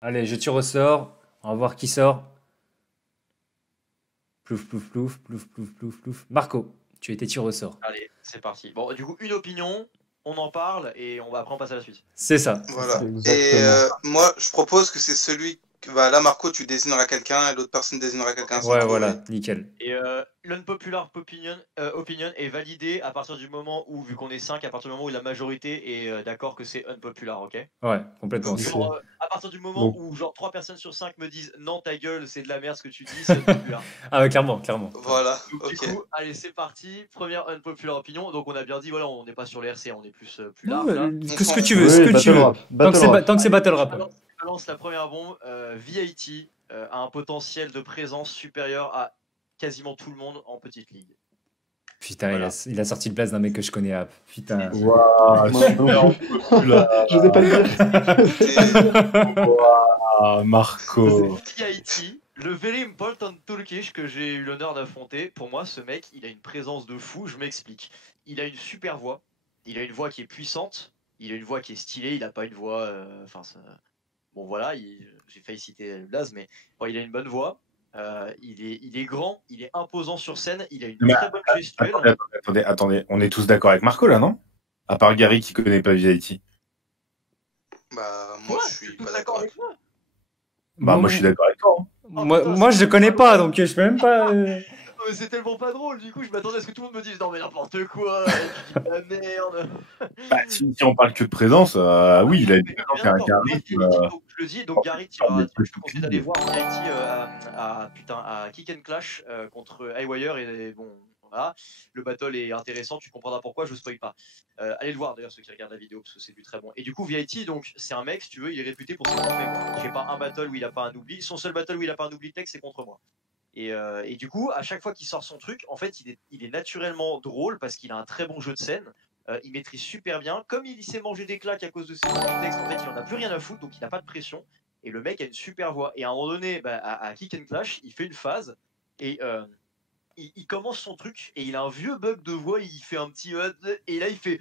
Allez, je tire au sort. On va voir qui sort. Plouf, plouf, plouf, plouf, plouf, plouf, plouf. Marco, tu as été tiré au sort. Allez, c'est parti. Bon, du coup, une opinion, on en parle et après on passe à la suite. C'est ça, c'est Voilà. ça. Et Exactement. moi, je propose que c'est celui que bah, là, Marco, tu désigneras quelqu'un et l'autre personne désignera quelqu'un sans Ouais, trouver. voilà, nickel. Et l'unpopular opinion est validé à partir du moment où, vu qu'on est 5, à partir du moment où la majorité est d'accord que c'est unpopular, ok? Ouais, complètement. Ok. Genre, à partir du moment Donc, où genre 3 personnes sur 5 me disent non, ta gueule, c'est de la merde ce que tu dis, c'est unpopular. Ah ouais, clairement, clairement. Voilà, Donc, du ok. coup, allez, c'est parti. Première unpopular opinion. Donc, on a bien dit, voilà, on n'est pas sur les RC, on est plus Non, large là. que ce que tu Oui, veux, ce oui, que tu battle veux. rap. Tant que Battle c'est rap. tant que c'est battle Je rap. balance la première bombe. VIT a un potentiel de présence supérieur à quasiment tout le monde en petite ligue. Putain, Voilà. il a sorti le place d'un mec que je connais. Putain. Moi Waouh, super non plus. là. J'osais pas le dire. Ah, Marco. VIT, le Very Important Turkish que j'ai eu l'honneur d'affronter, pour moi, ce mec, il a une présence de fou. Je m'explique. Il a une super voix. Il a une voix qui est puissante. Il a une voix qui est stylée. Il a pas une voix. Bon, voilà, j'ai failli citer Blaze, mais bon, il a une bonne voix. Il est grand, il est imposant sur scène, il a une Mais très bonne gestuelle. Attendez. On est tous d'accord avec Marco là, non? À part Gary qui connaît pas VIT. Bah, moi, je suis pas d'accord. avec moi. Bah, moi je suis d'accord avec toi. Hein. Moi, je le connais pas, donc je peux même pas. Mais c'est tellement pas drôle, du coup, je m'attendais à ce que tout le monde me dise non, mais n'importe quoi, tu dis de la merde. Bah, si on parle que de présence, oui, il a une présence et un charisme. Donc, je le dis, donc Gary, je te conseille d'aller voir VIT à Kick and Clash contre Highwire et bon. Voilà. Le battle est intéressant, tu comprendras pourquoi, je spoil pas. Allez le voir d'ailleurs, ceux qui regardent la vidéo, parce que c'est du très bon. Et du coup, VIT, donc c'est un mec, si tu veux, il est réputé pour ses trophées. J'ai pas un battle où il a pas un oubli. Son seul battle où il a pas un oubli tech, c'est contre moi. Et du coup, à chaque fois qu'il sort son truc, en fait, il est naturellement drôle parce qu'il a un très bon jeu de scène. Il maîtrise super bien. Comme il s'est mangé des claques à cause de ses oublis textes, en fait, il en a plus rien à foutre, donc il n'a pas de pression. Et le mec a une super voix. Et à un moment donné, à Kick and Clash, il fait une phase et il commence son truc et il a un vieux bug de voix. Il fait un petit et là il fait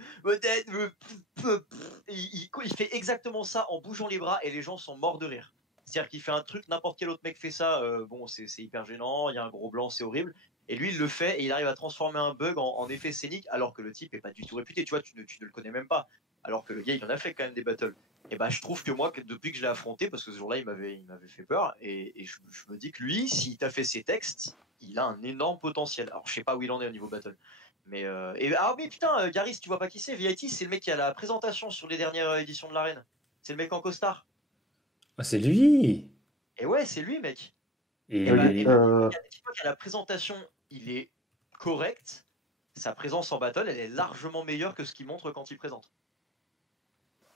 il fait exactement ça en bougeant les bras et les gens sont morts de rire. C'est-à-dire qu'il fait un truc, n'importe quel autre mec fait ça, bon, c'est hyper gênant, il y a un gros blanc, c'est horrible. Et lui, il le fait et il arrive à transformer un bug en effet scénique, alors que le type est pas du tout réputé. Tu vois, tu ne le connais même pas. Alors que le gars, il en a fait quand même des battles. Et bah, je trouve que moi, depuis que je l'ai affronté, parce que ce jour-là, il m'avait fait peur, et je me dis que lui, s'il t'a fait ses textes, il a un énorme potentiel. Alors, je sais pas où il en est au niveau battle. Mais putain, Gary, si tu vois pas qui c'est, VIT, c'est le mec qui a la présentation sur les dernières éditions de l'arène. C'est le mec en costard. Ah, c'est lui. Et ouais, c'est lui, mec. Et Dis-toi qu'à la présentation, il est correct. Sa présence en battle, elle est largement meilleure que ce qu'il montre quand il présente.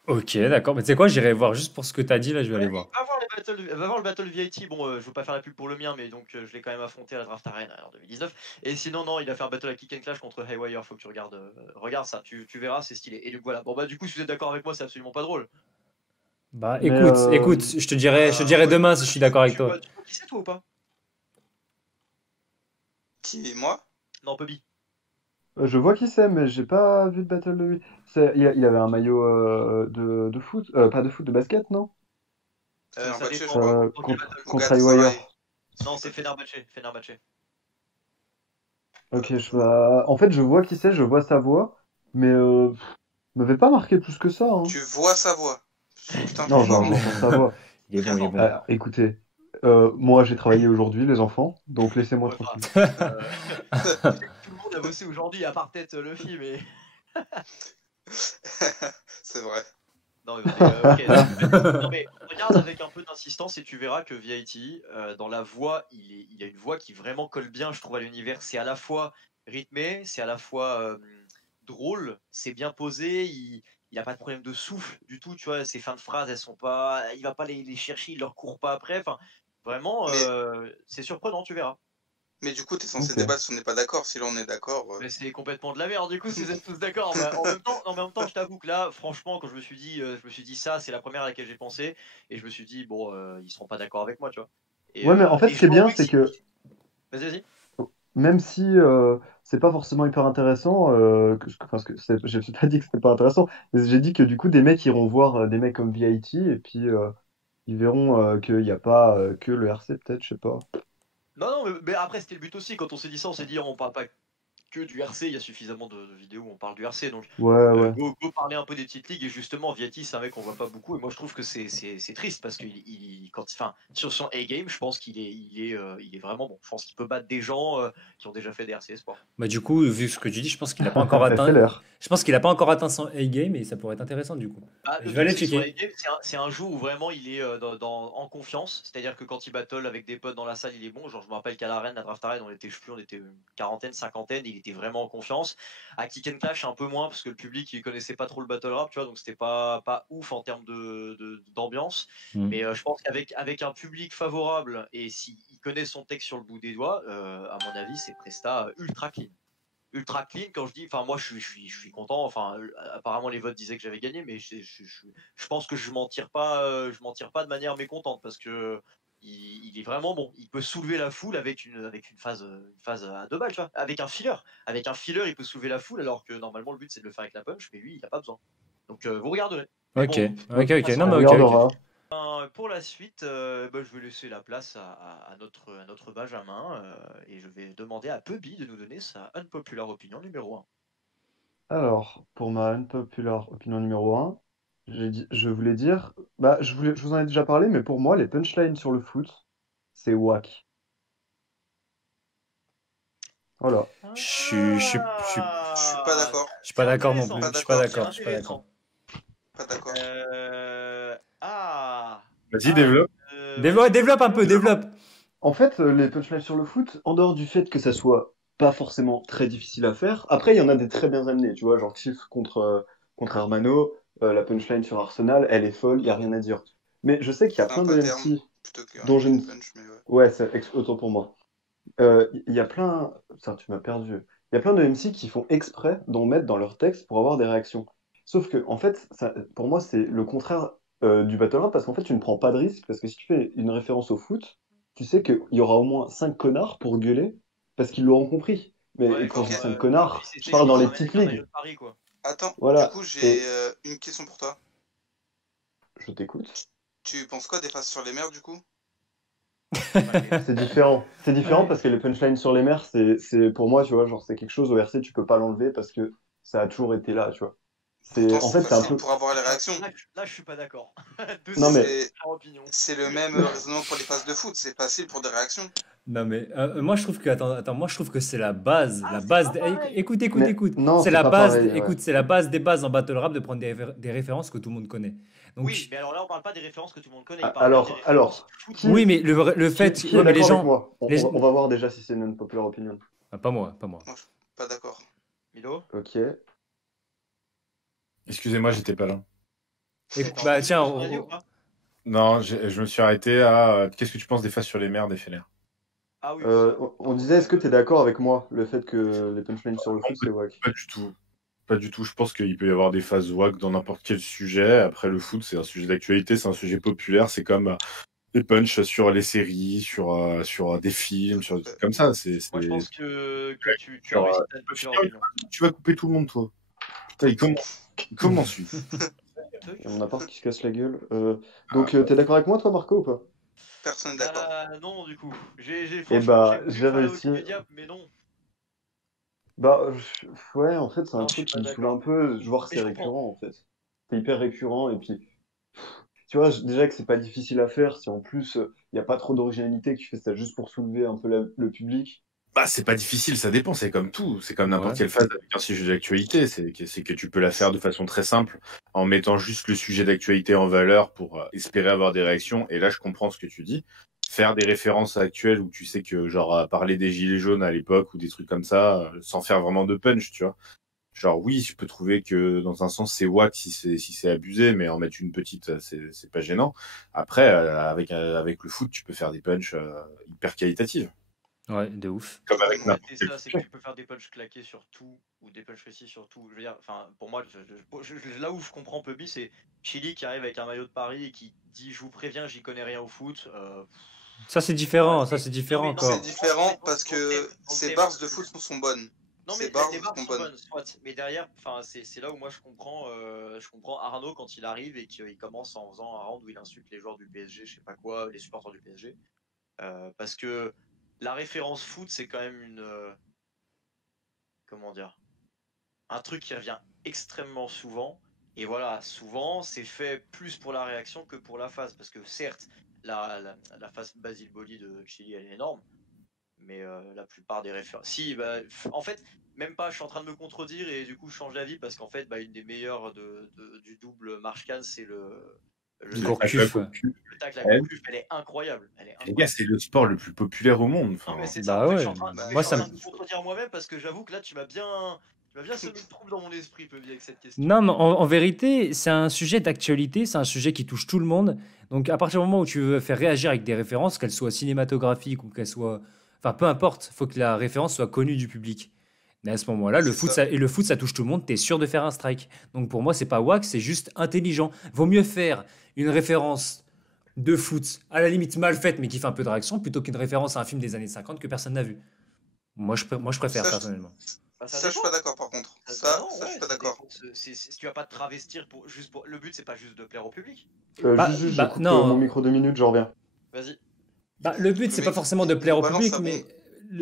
ok, d'accord. Mais tu sais quoi, j'irai voir juste pour ce que t'as dit là, je vais aller voir. Va voir le battle VIT. Bon, je veux pas faire la pub pour le mien, mais donc je l'ai quand même affronté à la Draft Arena en 2019. Et sinon, non, il a fait un battle à Kick and Clash contre Haywire. Faut que tu regardes. Regarde ça, tu verras, c'est stylé. Et donc voilà. Bon, bah, du coup, si vous êtes d'accord avec moi, c'est absolument pas drôle. Bah, Mais, écoute, je te dirai demain si je suis d'accord avec toi. Tu vois qui c'est, toi, ou pas? Qui, moi? Non, Puppy. Je vois qui c'est, mais j'ai pas vu de battle de lui. Il avait un maillot de foot, pas de foot, de basket, non? Fenerbahçe, Ça je dépend. crois. Contre Ou Highwire. Galatasaray. Non, c'est Fenerbahçe. Ok, en fait, je vois qui c'est, je vois sa voix, mais m'avait pas marqué plus que ça, hein. Tu vois sa voix. Putain, Non, fort. j'entends sa voix. Il est bon, il est bon. Écoutez, moi j'ai travaillé aujourd'hui, les enfants, donc laissez-moi Ouais, tranquille. tout le monde a bossé aujourd'hui, à part peut-être le film. Mais... C'est vrai. Non, ok. Non, mais regarde avec un peu d'insistance et tu verras que VIT, dans la voix, il a une voix qui vraiment colle bien, je trouve, à l'univers. C'est à la fois rythmé, c'est à la fois drôle, c'est bien posé, il a pas de problème de souffle du tout, tu vois. Ses fins de phrases, elles sont pas. Il va pas les chercher, il leur court pas après. Enfin, vraiment, c'est surprenant, tu verras. Mais du coup, t'es censé Ok. débattre si on n'est pas d'accord. Si là, on est d'accord. Mais c'est complètement de la merde, du coup, si vous êtes tous d'accord. En même temps, je t'avoue que là, franchement, quand je me suis dit ça, c'est la première à laquelle j'ai pensé, et je me suis dit, bon, ils seront pas d'accord avec moi, tu vois. Ouais, mais en fait, Et ce je qui est bien, pense c'est que Vas-y. même si c'est pas forcément hyper intéressant, parce que j'ai pas dit que c'était pas intéressant, mais j'ai dit que du coup, des mecs iront voir des mecs comme VIT, et puis Ils verront qu'il n'y a pas que le RC, peut-être, je sais pas. Non, mais après, c'était le but aussi. Quand on s'est dit ça, on s'est dit, on parle pas que du RC. Il y a suffisamment de vidéos où on parle du RC. Donc, Ouais. go parler un peu des petites ligues. Et justement, Vietti, c'est un mec qu'on voit pas beaucoup. Et moi, je trouve que c'est triste parce que sur son A-game, je pense qu'il est vraiment bon. Je pense qu'il peut battre des gens qui ont déjà fait des RC Sport. Bah, du coup, vu ce que tu dis, je pense qu'il a pas encore atteint. FLR. Je pense qu'il a pas encore atteint son A-game et ça pourrait être intéressant du coup. Ah, Je vais aller le truc, c'est que checker. sur les games, c'est un jeu où vraiment il est en confiance. C'est-à-dire que quand il battle avec des potes dans la salle, il est bon. Genre, je me rappelle qu'à l'arène, la draft arène, on était, je sais plus, on était une quarantaine, cinquantaine, il était vraiment en confiance. À Kick and Clash, un peu moins, parce que le public, il connaissait pas trop le battle rap, tu vois, donc c'était pas ouf en termes d'ambiance. Mais je pense avec un public favorable et s'il connaît son texte sur le bout des doigts, à mon avis, c'est Presta ultra clean. Ultra clean. Quand je dis, enfin moi je suis content, enfin apparemment les votes disaient que j'avais gagné, mais je pense que je m'en tire pas de manière mécontente parce que il est vraiment bon. Il peut soulever la foule avec une phase à 2 balles, tu vois. Avec un filler il peut soulever la foule alors que normalement le but c'est de le faire avec la punch, mais lui il a pas besoin. Donc vous regarderez. Mais Ok, bon, ok. Non, On mais ok. regardera. pour la suite, je vais laisser la place à notre Benjamin et je vais demander à Puby de nous donner sa unpopular opinion numéro 1. Alors, pour ma unpopular opinion numéro 1, je voulais dire, bah, je vous en ai déjà parlé, mais pour moi, les punchlines sur le foot, c'est whack. Voilà. Je suis pas d'accord. Je suis pas d'accord non plus. Pas Je suis pas d'accord. d'accord. Je suis pas d'accord. Pas d'accord. Vas-y, développe. Développe un peu, développe. En fait, les punchlines sur le foot, en dehors du fait que ça soit pas forcément très difficile à faire, après, il y en a des très bien amenés, tu vois, genre Chief contre Hermano, la punchline sur Arsenal, elle est folle, il n'y a rien à dire. Mais je sais qu'il y a C'est plein un de pattern MC plutôt dont je qu'un ne... punch, mais ouais. Ouais, c'est autant pour moi. Il y a plein... Putain, tu m'as perdu. Il y a plein de MC qui font exprès d'en mettre dans leur texte pour avoir des réactions. Sauf que, en fait, pour moi, c'est le contraire du battle rap, parce qu'en fait, tu ne prends pas de risque, parce que si tu fais une référence au foot, tu sais qu'il y aura au moins 5 connards pour gueuler, parce qu'ils l'auront compris. Mais Ouais, quand genre, je dis 5 comme connards, si je c'était parle dans genre les un mec petites avec un maillot ligues. de Paris, quoi. Attends, du Voilà. coup, j'ai Et une question pour toi. je t'écoute. Tu penses quoi des phases sur les mers, du coup? C'est différent. C'est différent parce que les punchlines sur les mers, pour moi, tu vois, genre, c'est quelque chose au RC, tu peux pas l'enlever parce que ça a toujours été là, tu vois. Pourtant, En c'est fait, c'est un facile peu. pour avoir les réactions. Là, je suis pas d'accord. Non, mais Opinion. C'est le même raisonnement pour les phases de foot. C'est facile pour des réactions. Non mais moi je trouve que attends, moi je trouve que c'est la base, Ah, la c'est base. pas pareil. Écoute. Mais non, C'est c'est la pas base. pareil, ouais. Écoute, c'est la base des bases en battle rap de prendre des références que tout le monde connaît. Donc Oui, mais alors là, on parle pas des références que tout le monde connaît. Ah, Il parle bien des références foot. oui, mais le fait, qui ouais, est mais les d'accord avec gens, moi? les- On va voir déjà si c'est une unpopular opinion. Ah, pas moi, pas moi. Moi, je suis pas d'accord. Milo, Ok. Excusez-moi, j'étais pas là. Bah tiens, on a dit ou pas Non, je me suis arrêté à qu'est-ce que tu penses des phases sur les mers des FLR? Ah oui. On disait, est-ce que tu es d'accord avec moi, le fait que les punchlines sur le foot, c'est wack? Pas du tout. Pas du tout. Je pense qu'il peut y avoir des phases wack dans n'importe quel sujet. Après, le foot, c'est un sujet d'actualité, c'est un sujet populaire. C'est comme des punchs sur les séries, sur des films, sur des trucs comme ça. Moi, je pense que tu as Genre, réussi ta unpopular opinion. Tu vas couper tout le monde, toi. Putain, il commence, lui. Il y a mon appart qui se casse la gueule. Donc, t'es d'accord avec moi, toi, Marco, ou pas? Personne n'est d'accord. Non, du coup. J'ai Eh franchement, bah, voulu j'ai faire la réussi. Wikipédia, mais non. Bah, ouais, en fait, c'est un Non, je suis truc pas qui me saoule d'accord. un peu. Je vois que Mais c'est je comprends. récurrent, en fait. C'est hyper récurrent, et puis, tu vois, déjà que c'est pas difficile à faire, si en plus, il n'y a pas trop d'originalité, que tu fais ça juste pour soulever un peu le public. Bah, c'est pas difficile, ça dépend, c'est comme tout. C'est comme n'importe Ouais. quelle phase avec un sujet d'actualité. C'est que tu peux la faire de façon très simple, en mettant juste le sujet d'actualité en valeur pour espérer avoir des réactions. Et là, je comprends ce que tu dis. Faire des références actuelles où tu sais que, genre, parler des gilets jaunes à l'époque ou des trucs comme ça, sans faire vraiment de punch, tu vois. Genre, oui, je peux trouver que dans un sens, c'est wack si c'est abusé, mais en mettre une petite, c'est pas gênant. Après, avec le foot, tu peux faire des punchs hyper qualitatifs. Ouais, de ouf. Comme avec Ouais, n'importe c'est quel ça, c'est que tu peux faire des punchs claqués sur tout ou des punchs précis sur tout. Je veux dire, enfin, pour moi, là où je comprends Puby, c'est Chili qui arrive avec un maillot de Paris et qui dit je vous préviens, j'y connais rien au foot. Ça c'est différent, Ouais, ça c'est différent non, mais encore. C'est différent dans parce le thème, que dans le ces thème. bars de foot sont bonnes. Non, mais Ces barres les barres sont sont bonnes. bonnes, soit. Mais derrière, enfin, c'est là où moi je comprends Arnaud quand il arrive et qu'il commence en faisant un round où il insulte les joueurs du PSG, je sais pas quoi, les supporters du PSG. Parce que la référence foot, c'est quand même comment dire, un truc qui revient extrêmement souvent. Et voilà, souvent, c'est fait plus pour la réaction que pour la phase. Parce que certes, la phase Basile Boli de Chili, elle est énorme. Mais la plupart des références. Si, bah, en fait, même pas, je suis en train de me contredire et du coup, je change d'avis parce qu'en fait, bah, une des meilleures du double Marshkan, c'est le tacle, Gourcuff. le tacle à Ouais. Gourcuff. Elle est incroyable. Elle est Les gars, incroyable. c'est le sport le plus populaire au monde. Non, Enfin, mais c'est Bah ça. En fait, ouais, je suis en train, bah, mais moi je suis ça en me. train de me contredire moi-même parce que j'avoue que là, tu m'as bien semé le trouble dans mon esprit, Peuvi, avec cette question. Non, mais en vérité, c'est un sujet d'actualité, c'est un sujet qui touche tout le monde. Donc, à partir du moment où tu veux faire réagir avec des références, qu'elles soient cinématographiques ou qu'elles soient. Enfin, peu importe, il faut que la référence soit connue du public. Mais à ce moment-là, C'est ça. et le foot, ça touche tout le monde, t'es sûr de faire un strike. Donc, pour moi, c'est pas wack, c'est juste intelligent. Vaut mieux faire une référence de foot, à la limite mal faite, mais qui fait un peu de réaction, plutôt qu'une référence à un film des années 50 que personne n'a vu. Moi, je préfère, Ça, personnellement. Bah, ça, je suis dépend. pas d'accord par contre. Bah Ça, non, ça, je ouais, suis pas ça d'accord. dépend. Tu vas pas te travestir juste pour. Le but, c'est pas juste de plaire au public. Bah, Juste, je bah, coupe non. mon micro 2 minutes, je reviens. Vas-y. Bah, le but, Le c'est pas mec, forcément de il plaire nous au balance public, sa mais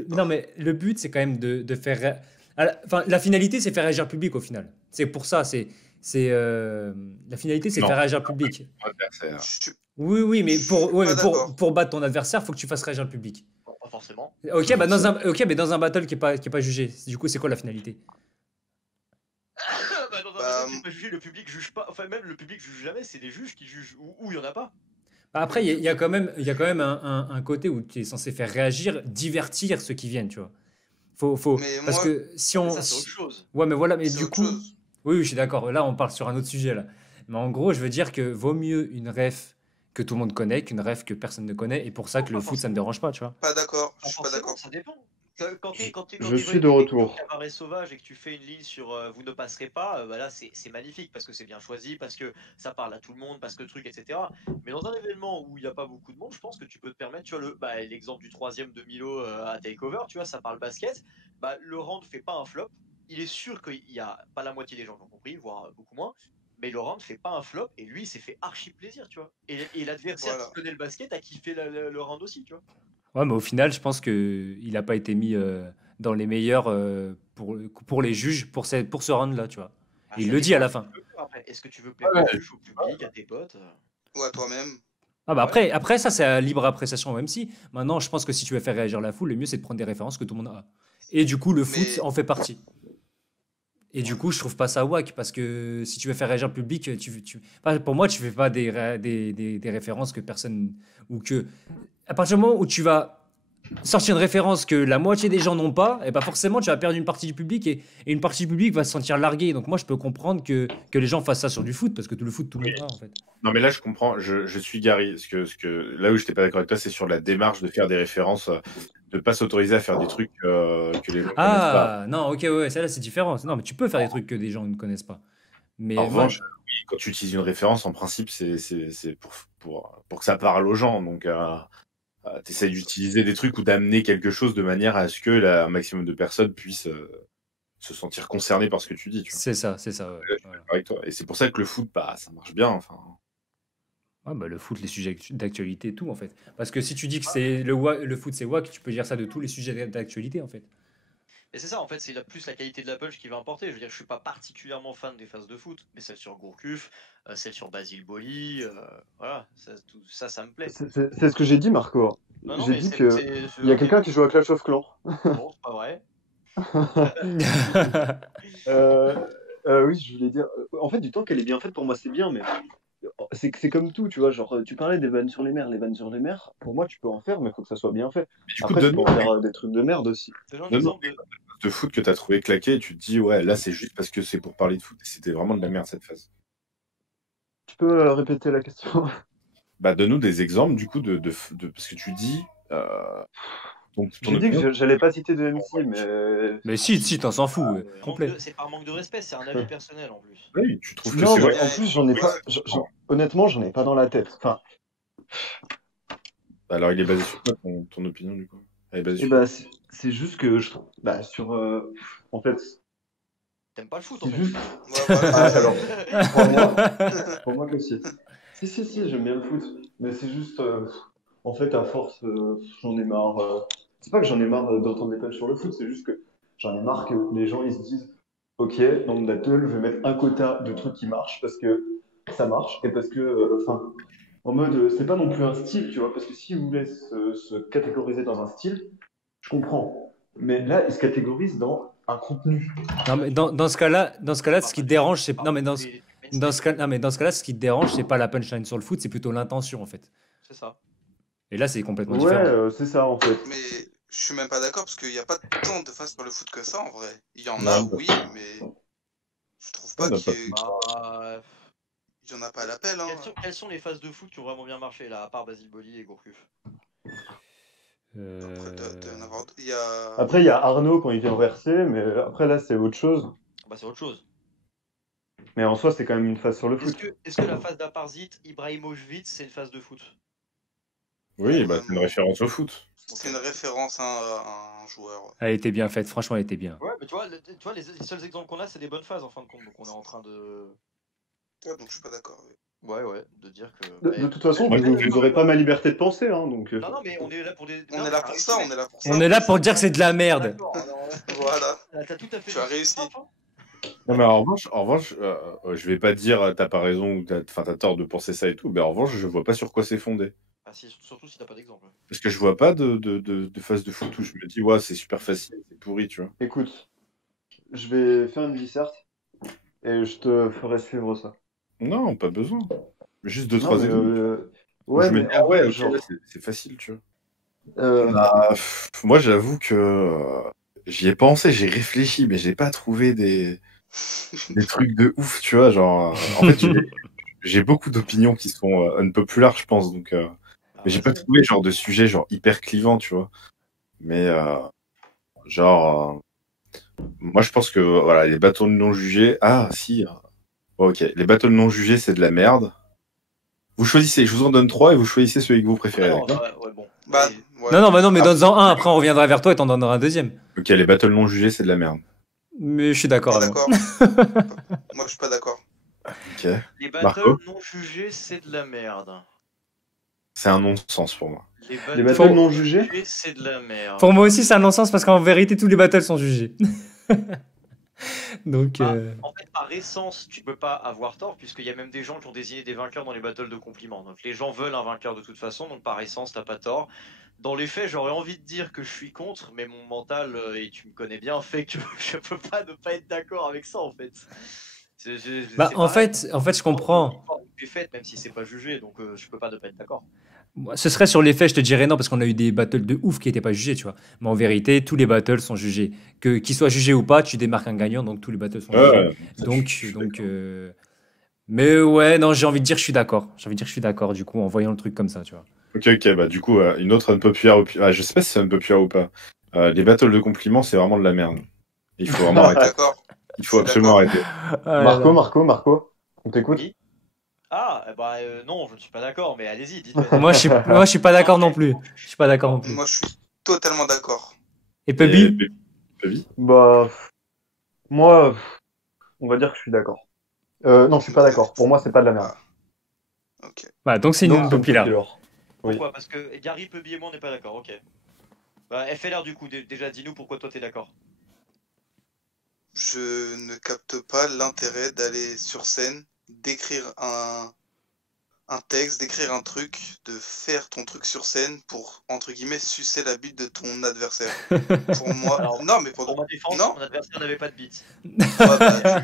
bombe. non, mais le but, c'est quand même de faire. Enfin, la finalité, c'est faire réagir le public au final. C'est pour ça, la finalité, c'est Non. faire réagir le public. adversaire. Je suis Oui, mais Je suis ouais, pas mais d'accord. pour battre ton adversaire, faut que tu fasses réagir le public. Bon, pas forcément. Ok, bah ok, mais dans un battle qui est pas jugé, du coup, c'est quoi la finalité? Bah, dans un Bah, domaine qui est pas jugé, le public juge pas. Enfin, même le public juge jamais, c'est des juges qui jugent. Ou il y en a pas. Bah, après, il y a quand même un côté où tu es censé faire réagir, divertir ceux qui viennent, tu vois. Mais Parce moi, que si Mais on. ça, c'est autre chose. Ouais, mais voilà, mais c'est du autre coup. chose. Oui, je suis d'accord. Là, on parle sur un autre sujet, là. Mais en gros, je veux dire que vaut mieux une ref que tout le monde connaît qu'une ref que personne ne connaît. Et pour ça que Non, le pas foot, ça me forcément. dérange pas, tu vois. Pas d'accord. Je Pas suis pas forcément, d'accord. ça dépend. Quand Je t'es suis de avec retour. Cabaret Sauvage et que tu fais une ligne sur vous ne passerez pas, bah là c'est magnifique parce que c'est bien choisi, parce que ça parle à tout le monde, parce que truc, etc. Mais dans un événement où il n'y a pas beaucoup de monde, je pense que tu peux te permettre, tu vois, l'exemple du troisième de Milo à Takeover, tu vois, ça parle basket, bah, Laurent ne fait pas un flop, il est sûr qu'il n'y a pas la moitié des gens qui ont compris, voire beaucoup moins, mais Laurent ne fait pas un flop et lui il s'est fait archi plaisir, tu vois. Et l'adversaire Voilà. qui connaît le basket a kiffé le round aussi, tu vois. Ouais, mais au final, je pense qu'il n'a pas été mis dans les meilleurs pour les juges pour ce round-là, tu vois. Ah, Et il ça le dit à dépend la ce que fin. tu veux faire après. Est-ce que tu veux plaire Ouais. au juge, au public, à tes potes Ou à toi-même. Ah bah Ouais. après ça, c'est à libre appréciation même si. Maintenant, je pense que si tu veux faire réagir la foule, le mieux, c'est de prendre des références que tout le monde a. Et du coup, le foot Mais en fait partie. Et du coup, je trouve pas ça wack parce que si tu veux faire réagir le public, enfin, pour moi, tu fais pas des références que personne ou que à partir du moment où tu vas sortir une référence que la moitié des gens n'ont pas, et bah forcément, tu vas perdre une partie du public et une partie du public va se sentir largué. Donc moi, je peux comprendre que les gens fassent ça sur du foot parce que tout le foot, tout le monde a en fait. Non, mais là, je comprends. Je suis Gary. Là où je n'étais pas d'accord avec toi, c'est sur la démarche de faire des références, de ne pas s'autoriser à faire des trucs que les gens ne connaissent pas. Ah non, ok, ouais, celle-là c'est différent. Non, mais tu peux faire des trucs que des gens ne connaissent pas. Mais En moi, revanche, oui, quand tu utilises une référence, en principe, c'est pour que ça parle aux gens. Donc, tu essaies d'utiliser des trucs ou d'amener quelque chose de manière à ce que un maximum de personnes puissent se sentir concernées par ce que tu dis. Tu vois. c'est ça, ouais. Là, je suis Voilà. d'accord avec toi. Et c'est pour ça que le foot, bah, ça marche bien. Enfin, Ouais, bah, le foot, les sujets d'actualité, tout en fait. Parce que si tu dis que c'est le foot, c'est wack, tu peux dire ça de tous les sujets d'actualité en fait. Et c'est ça, en fait, c'est plus la qualité de la punch qui va importer. Je veux dire, je suis pas particulièrement fan des phases de foot, mais celle sur Gourcuff, celle sur Basile Boli, voilà, tout ça, ça me plaît. C'est ce que j'ai dit, Marco. Non, J'ai mais dit que il y a ok, quelqu'un qui joue à Clash of Clans. bon, c'est pas vrai. Oui, je voulais dire. En fait, du temps qu'elle est bien faite, pour moi, c'est bien, mais c'est comme tout, tu vois. Genre, tu parlais des vannes sur les mers. Les vannes sur les mers, pour moi, tu peux en faire, mais il faut que ça soit bien fait. mais du coup, Après, tu peux donne-nous en faire des trucs de merde aussi. C'est un donne-nous exemple de. de foot que tu as trouvé claqué et tu te dis, ouais, là, c'est juste parce que c'est pour parler de foot. C'était vraiment de la merde cette phase. Tu peux répéter la question? Bah, donne-nous des exemples, du coup, parce que tu dis. Ton J'ai dit opinion, que j'allais pas citer de MC, mais Mais si, t'en s'en fous, complet. C'est par manque de respect, c'est un avis personnel en plus. oui, tu trouves que non, c'est mais vrai. en plus, j'en ai pas. Honnêtement, j'en ai pas dans la tête. Enfin, Alors, il est basé sur quoi ton opinion, du coup? Allez, vas-y. Et bah, c'est juste que je trouve. Bah, en fait, T'aimes pas le foot en c'est fait. juste. Ouais, voilà. Ah, alors, pour moi que si. Si, j'aime bien le foot. Mais c'est juste. En fait, à force, j'en ai marre. C'est pas que j'en ai marre d'entendre des punchs sur le foot, c'est juste que j'en ai marre que les gens ils se disent ok, dans mon battle, je vais mettre un quota de trucs qui marchent parce que ça marche et parce que. Enfin, en mode, c'est pas non plus un style, tu vois, parce que s'ils voulaient se catégoriser dans un style, je comprends. Mais là, ils se catégorisent dans un contenu. Non, mais dans ce cas-là, ce qui te dérange, c'est non, mais dans ce cas, non, mais dans ce cas-là, ce qui te dérange, c'est pas la punchline sur le foot, c'est plutôt l'intention en fait. C'est ça. Et là, c'est complètement Ouais, différent. c'est ça en fait. Mais je suis même pas d'accord parce qu'il n'y a pas tant de phases sur le foot que ça en vrai. Il y en Non, a, bah, oui, mais je trouve pas on n'a qu'il Bah, y en a pas à l'appel. Hein. quelles sont les phases de foot qui ont vraiment bien marché là, à part Basile Boli et Gourcuff? Après, il y a... Après, il y a Arnaud quand il vient verser, mais après, là, c'est autre chose. Bah, c'est autre chose. Mais en soi, c'est quand même une phase sur le foot. Est-ce que la phase d'Aparzit, Ibrahimovic, c'est une phase de foot? Oui, Ouais, bah, c'est une référence au foot. C'est une référence à un joueur. Ouais. Elle était bien faite, franchement, elle était bien. Ouais, mais tu vois, les seuls exemples qu'on a, c'est des bonnes phases en fin de compte. Donc on est en train de. Ouais, donc je suis pas d'accord. Ouais, de dire que. De toute façon, Ouais, vous n'aurez pas ma liberté de penser, hein, donc... Non, non, mais on est là pour des. On non, est là t'as pour ça, réussi, on est là pour ça. On est là pour dire que c'est de la merde. D'accord, alors, Voilà. t'as tout à fait. Tu as réussi. Non, mais en revanche, je vais pas dire t'as pas raison ou t'as tort de penser ça et tout, mais en revanche, je vois pas sur quoi c'est fondé. Ah, surtout si t'as pas d'exemple. Parce que je vois pas de phase de foot où je me dis, ouais, c'est super facile, c'est pourri, tu vois. Écoute, je vais faire une disserte et je te ferai suivre ça. Non, pas besoin. Juste deux, Non, trois mais, exemples. Où ouais, je me mais dis, ah en ouais, vrai, ok, genre... là, c'est facile, tu vois. euh, Moi, j'avoue que j'y ai pensé, j'ai réfléchi, mais j'ai pas trouvé des trucs de ouf, tu vois. Genre, en fait, j'ai beaucoup d'opinions qui sont unpopulaires, je pense, donc. Mais j'ai pas trouvé genre de sujet genre hyper clivant, tu vois. Mais genre, moi je pense que voilà, les battles non jugés. Ah si. Ok, les battles non jugés c'est de la merde. Vous choisissez, je vous en donne 3 et vous choisissez celui que vous préférez. Non, D'accord ouais, bon. Bah, Mais- ouais. Non, mais donne-en un, après on reviendra vers toi et t'en donneras un deuxième. Ok, les battles non jugés c'est de la merde. Mais je suis d'accord Pas avec moi. d'accord. Moi, je suis pas d'accord. Ok, Les Marco battles non jugés, c'est de la merde. c'est un non-sens pour moi. les battles non jugés, c'est de la merde. Pour moi aussi, c'est un non-sens parce qu'en vérité, tous les battles sont jugés. Donc, Bah, en fait, par essence, tu peux pas avoir tort, puisqu'il y a même des gens qui ont désigné des vainqueurs dans les battles de compliments. Donc les gens veulent un vainqueur de toute façon, donc par essence, t'as pas tort. Dans les faits, j'aurais envie de dire que je suis contre, mais mon mental, et tu me connais bien, fait que je peux pas ne pas être d'accord avec ça, en fait. bah, en fait, je comprends. J'ai fait, même si c'est pas jugé, donc je peux pas ne pas être d'accord. Moi, ce serait sur les faits, je te dirais non, parce qu'on a eu des battles de ouf qui n'étaient pas jugés, tu vois. Mais en vérité, tous les battles sont jugés. Qu'ils soient jugés ou pas, tu démarques un gagnant, donc tous les battles sont jugés. Ouais, ça, Donc, je suis mais ouais, non, j'ai envie de dire que je suis d'accord. J'ai envie de dire que je suis d'accord, du coup, en voyant le truc comme ça, tu vois. Ok, bah du coup, une autre unpopulaire opinion. Ah, je sais pas si c'est unpopulaire ou pas. Les battles de compliments, c'est vraiment de la merde. Il faut vraiment arrêter. D'accord. Il faut absolument arrêter. Marco, on t'écoute. Oui. Ah, bah non, je ne suis pas d'accord, mais allez-y, dites. Moi, je suis pas d'accord non plus. Je suis pas d'accord non plus. Moi, je suis totalement d'accord. Et Puppy Puppy Bah, moi, on va dire que je suis d'accord. Non, je suis pas d'accord. Pour moi, c'est pas de la merde. Ah. Ok. Bah, donc c'est une Donc, populaire. Oui. Pourquoi? Parce que Gary, Puppy et moi, on n'est pas d'accord, ok. Bah, FLR, du coup, déjà, dis-nous pourquoi toi, t'es d'accord. Je ne capte pas l'intérêt d'aller sur scène, d'écrire un texte, d'écrire un truc, de faire ton truc sur scène pour, entre guillemets, sucer la bite de ton adversaire. Pour moi, Alors, non, mais pour Pour ma défense, non. mon adversaire n'avait pas de bite. Ouais, bah,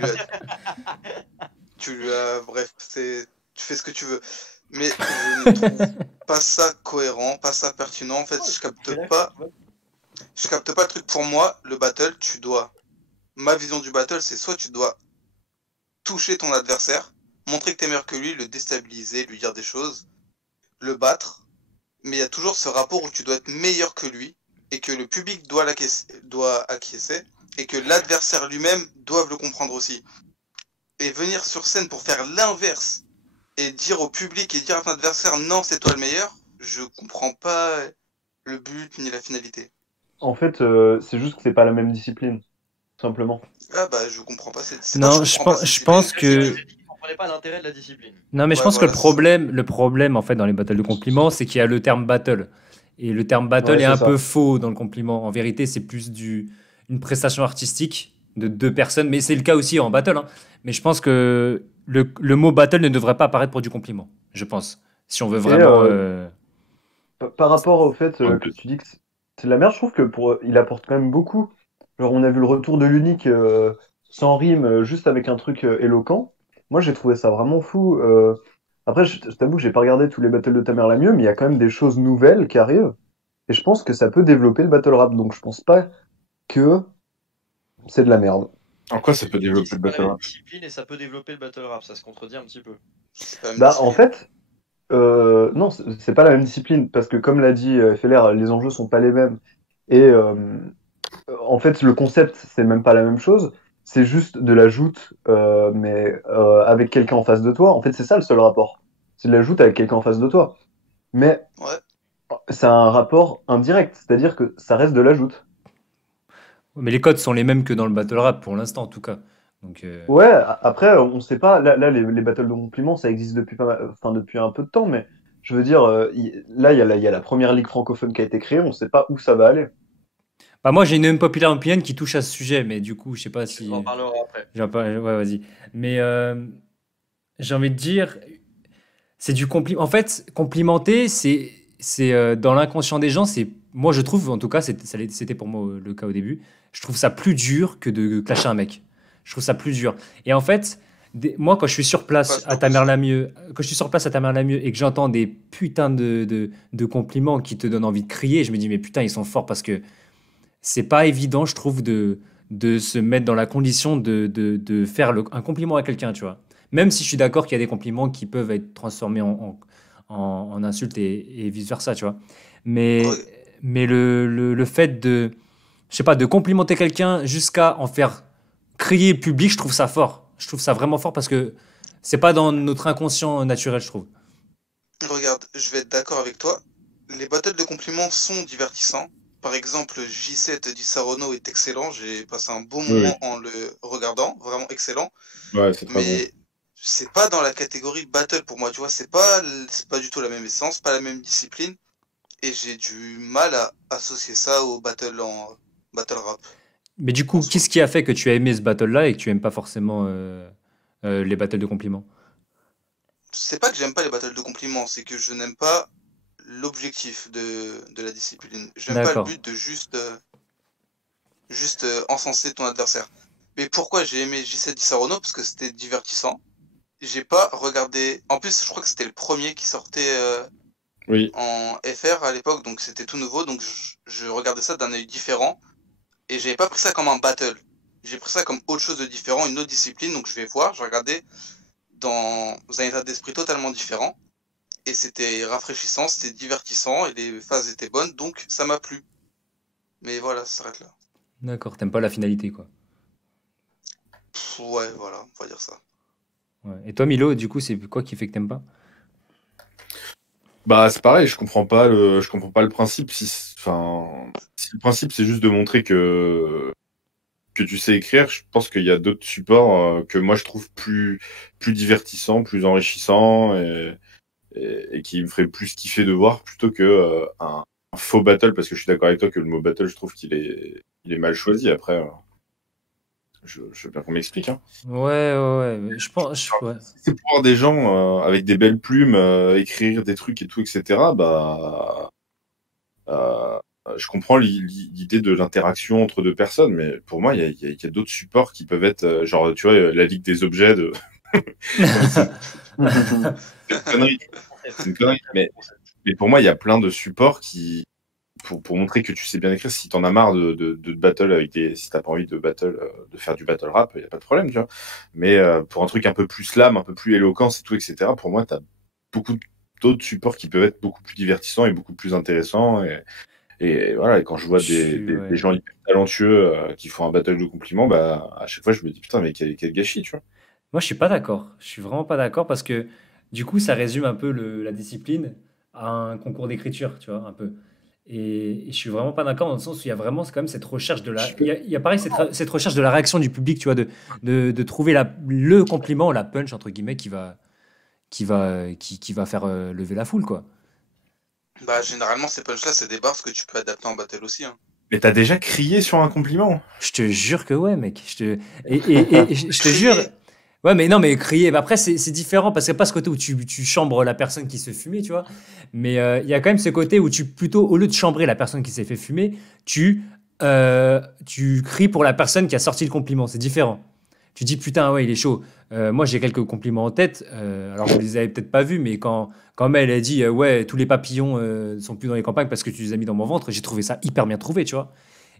tu lui as, bref, tu fais ce que tu veux. Mais je ne trouve pas ça cohérent, pas ça pertinent. En fait, je capte pas le truc. Pour moi, le battle, ma vision du battle, c'est soit tu dois toucher ton adversaire, montrer que t'es meilleur que lui, le déstabiliser, lui dire des choses, le battre, mais il y a toujours ce rapport où tu dois être meilleur que lui, et que le public doit acquiescer, et que l'adversaire lui-même doit le comprendre aussi. Et venir sur scène pour faire l'inverse, et dire au public et dire à ton adversaire non, c'est toi le meilleur, je comprends pas le but ni la finalité. En fait, c'est juste que c'est pas la même discipline, tout simplement. Ah bah je comprends pas. C'est pas que Non, je comprends pas, c'est je pense J'ai que. dit qu'il comprenait pas l'intérêt de la discipline. Non, mais je Ouais, pense que voilà, c'est ça. le problème, en fait, dans les battles de compliments, c'est qu'il y a le terme battle. Et le terme battle Ouais, est c'est un peu ça. faux dans le compliment. En vérité, c'est plus une prestation artistique de deux personnes. Mais c'est le cas aussi en battle, hein. Mais je pense que le mot battle ne devrait pas apparaître pour du compliment. Je pense. Si on veut Et vraiment. par rapport au fait Un que peu. tu dis que c'est de la merde, je trouve que il apporte quand même beaucoup. Genre, on a vu le retour de l'unique sans rime, juste avec un truc éloquent. Moi, j'ai trouvé ça vraiment fou. Après, je t'avoue que j'ai pas regardé tous les battles de Ta mère la mieux, mais il y a quand même des choses nouvelles qui arrivent. Et je pense que ça peut développer le battle rap. Donc, je pense pas que c'est de la merde. En quoi ça peut Il dit que développer c'est le pas la battle même rap? discipline et ça peut développer le battle rap, ça se contredit un petit peu. C'est pas la même Bah, en discipline. fait, non, c'est pas la même discipline. Parce que, comme l'a dit FLR, les enjeux sont pas les mêmes. Et en fait, le concept, c'est même pas la même chose. C'est juste de la joute, mais avec quelqu'un en face de toi. En fait, c'est ça le seul rapport. C'est de la joute avec quelqu'un en face de toi. Mais Ouais. c'est un rapport indirect, c'est-à-dire que ça reste de la joute. Mais les codes sont les mêmes que dans le battle rap, pour l'instant, en tout cas. Donc, Ouais, après, on sait pas. Là, les battles de compliments, ça existe depuis enfin, depuis un peu de temps, mais je veux dire, là, il y a la première ligue francophone qui a été créée. On sait pas où ça va aller. bah, moi, j'ai une unpopular opinion qui touche à ce sujet, mais du coup, je sais pas On si. en parlera après. Ouais, vas-y. Mais j'ai envie de dire, c'est du compliment. En fait, complimenter, c'est dans l'inconscient des gens. C'est moi, je trouve, en tout cas, c'était pour moi le cas au début. Je trouve ça plus dur que de clasher un mec. Je trouve ça plus dur. Et en fait, moi, quand je suis sur Ouais, place c'est à pas ta mère possible. la mieux, quand je suis sur place à ta mère la mieux et que j'entends des putains de compliments qui te donnent envie de crier, je me dis mais putain, ils sont forts parce que c'est pas évident, je trouve, de se mettre dans la condition de faire un compliment à quelqu'un, tu vois. Même si je suis d'accord qu'il y a des compliments qui peuvent être transformés en insultes et vice-versa, tu vois. Mais, Ouais. mais le fait je sais pas, de complimenter quelqu'un jusqu'à en faire crier public, je trouve ça fort. Je trouve ça vraiment fort parce que c'est pas dans notre inconscient naturel, je trouve. Regarde, je vais être d'accord avec toi. Les battles de compliments sont divertissants. Par exemple, J7 d'Issarono est excellent. J'ai passé un bon Oui, moment en le regardant, vraiment excellent. ouais, c'est très bon. Mais c'est pas dans la catégorie battle pour moi, tu vois. C'est pas du tout la même essence, pas la même discipline. Et j'ai du mal à associer ça au battle en battle rap Mais du en coup, soi. qu'est-ce qui a fait que tu as aimé ce battle-là et que tu aimes pas forcément les battles de compliments? C'est pas que j'aime pas les battles de compliments, c'est que je n'aime pas l'objectif de la discipline. J'aime pas le D'accord. but de juste encenser ton adversaire. Mais pourquoi j'ai aimé J7 Sarono? Parce que c'était divertissant. J'ai pas regardé. En plus, je crois que c'était le premier qui sortait Oui. en FR à l'époque, donc c'était tout nouveau. Donc je regardais ça d'un œil différent. Et j'avais pas pris ça comme un battle. J'ai pris ça comme autre chose de différent, une autre discipline. Donc je vais voir, je regardais dans un état d'esprit totalement différent. Et c'était rafraîchissant, c'était divertissant et les phases étaient bonnes. Donc ça m'a plu. Mais voilà, ça s'arrête là. D'accord, t'aimes pas la finalité, quoi. Ouais, voilà, on va dire ça. Ouais. Et toi, Milo, du coup, c'est quoi qui fait que t'aimes pas? Bah, c'est pareil, je comprends pas le principe. Enfin, si le principe c'est juste de montrer que tu sais écrire, je pense qu'il y a d'autres supports que moi je trouve plus divertissants, plus enrichissants et qui me feraient plus kiffer de voir plutôt que un faux battle, parce que je suis d'accord avec toi que le mot battle, je trouve il est mal choisi. Après, je veux bien qu'on m'explique, hein. Ouais. Je pense. Ouais. Si c'est pour voir des gens avec des belles plumes écrire des trucs et tout, etc., bah, euh, je comprends l'idée de l'interaction entre deux personnes, mais pour moi, il y a d'autres supports qui peuvent être, genre, tu vois, la Ligue des objets de. C'est une connerie. C'est une connerie. Mais pour moi, il y a plein de supports pour montrer que tu sais bien écrire, si t'en as marre de battle si t'as pas envie de battle, de faire du battle rap, il y a pas de problème, tu vois. Mais pour un truc un peu plus slam, un peu plus éloquence et tout, etc., pour moi, t'as beaucoup d'autres supports qui peuvent être beaucoup plus divertissants et beaucoup plus intéressants. Et voilà, et quand je vois des Ouais. gens hyper talentueux qui font un battle de compliments, bah, à chaque fois, je me dis, putain, mais quel gâchis, tu vois. Moi, je suis pas d'accord. Je suis vraiment pas d'accord parce que du coup, ça résume un peu la discipline à un concours d'écriture, tu vois, un peu. Et je suis vraiment pas d'accord dans le sens où il y a vraiment quand même cette recherche de la. Il y a pareil cette recherche de la réaction du public, tu vois, de trouver le compliment, la punch, entre guillemets, qui va faire lever la foule, quoi. Bah, généralement, ces punchs-là, c'est des bars que tu peux adapter en battle aussi. Hein. Mais t'as déjà crié sur un compliment? Je te jure que ouais, mec. Et je te jure. Ouais, mais non, mais crier. Bah, après, c'est différent parce qu'il n'y a pas ce côté où tu chambres la personne qui se fait fumer, tu vois. Mais il y a quand même ce côté où plutôt, au lieu de chambrer la personne qui s'est fait fumer, tu cries pour la personne qui a sorti le compliment. C'est différent. Tu dis putain, ouais, il est chaud. Moi, j'ai quelques compliments en tête. Alors, vous les avez peut-être pas vus, mais quand Mel a dit ouais, tous les papillons sont plus dans les campagnes parce que tu les as mis dans mon ventre, j'ai trouvé ça hyper bien trouvé, tu vois.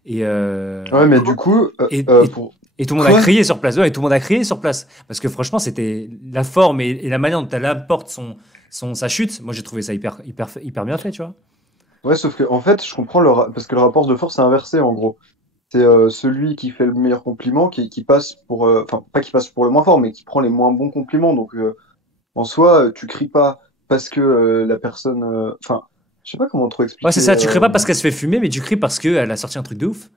Et, Ouais, mais du coup, et, et- pour... et tout le monde a crié sur place. Ouais, et tout le monde a crié sur place. Parce que franchement, c'était la forme et la manière dont elle apporte sa chute. Moi, j'ai trouvé ça hyper bien fait, tu vois. Ouais, sauf que, en fait, je comprends parce que le rapport de force est inversé, en gros. C'est celui qui fait le meilleur compliment qui passe pour, enfin, pas qui passe pour le moins fort, mais qui prend les moins bons compliments. Donc, en soi, tu cries pas parce que la personne, enfin, je sais pas comment trop Ouais, c'est expliquer. ça. Tu cries pas parce qu'elle se fait fumer, mais tu cries parce qu'elle a sorti un truc de ouf.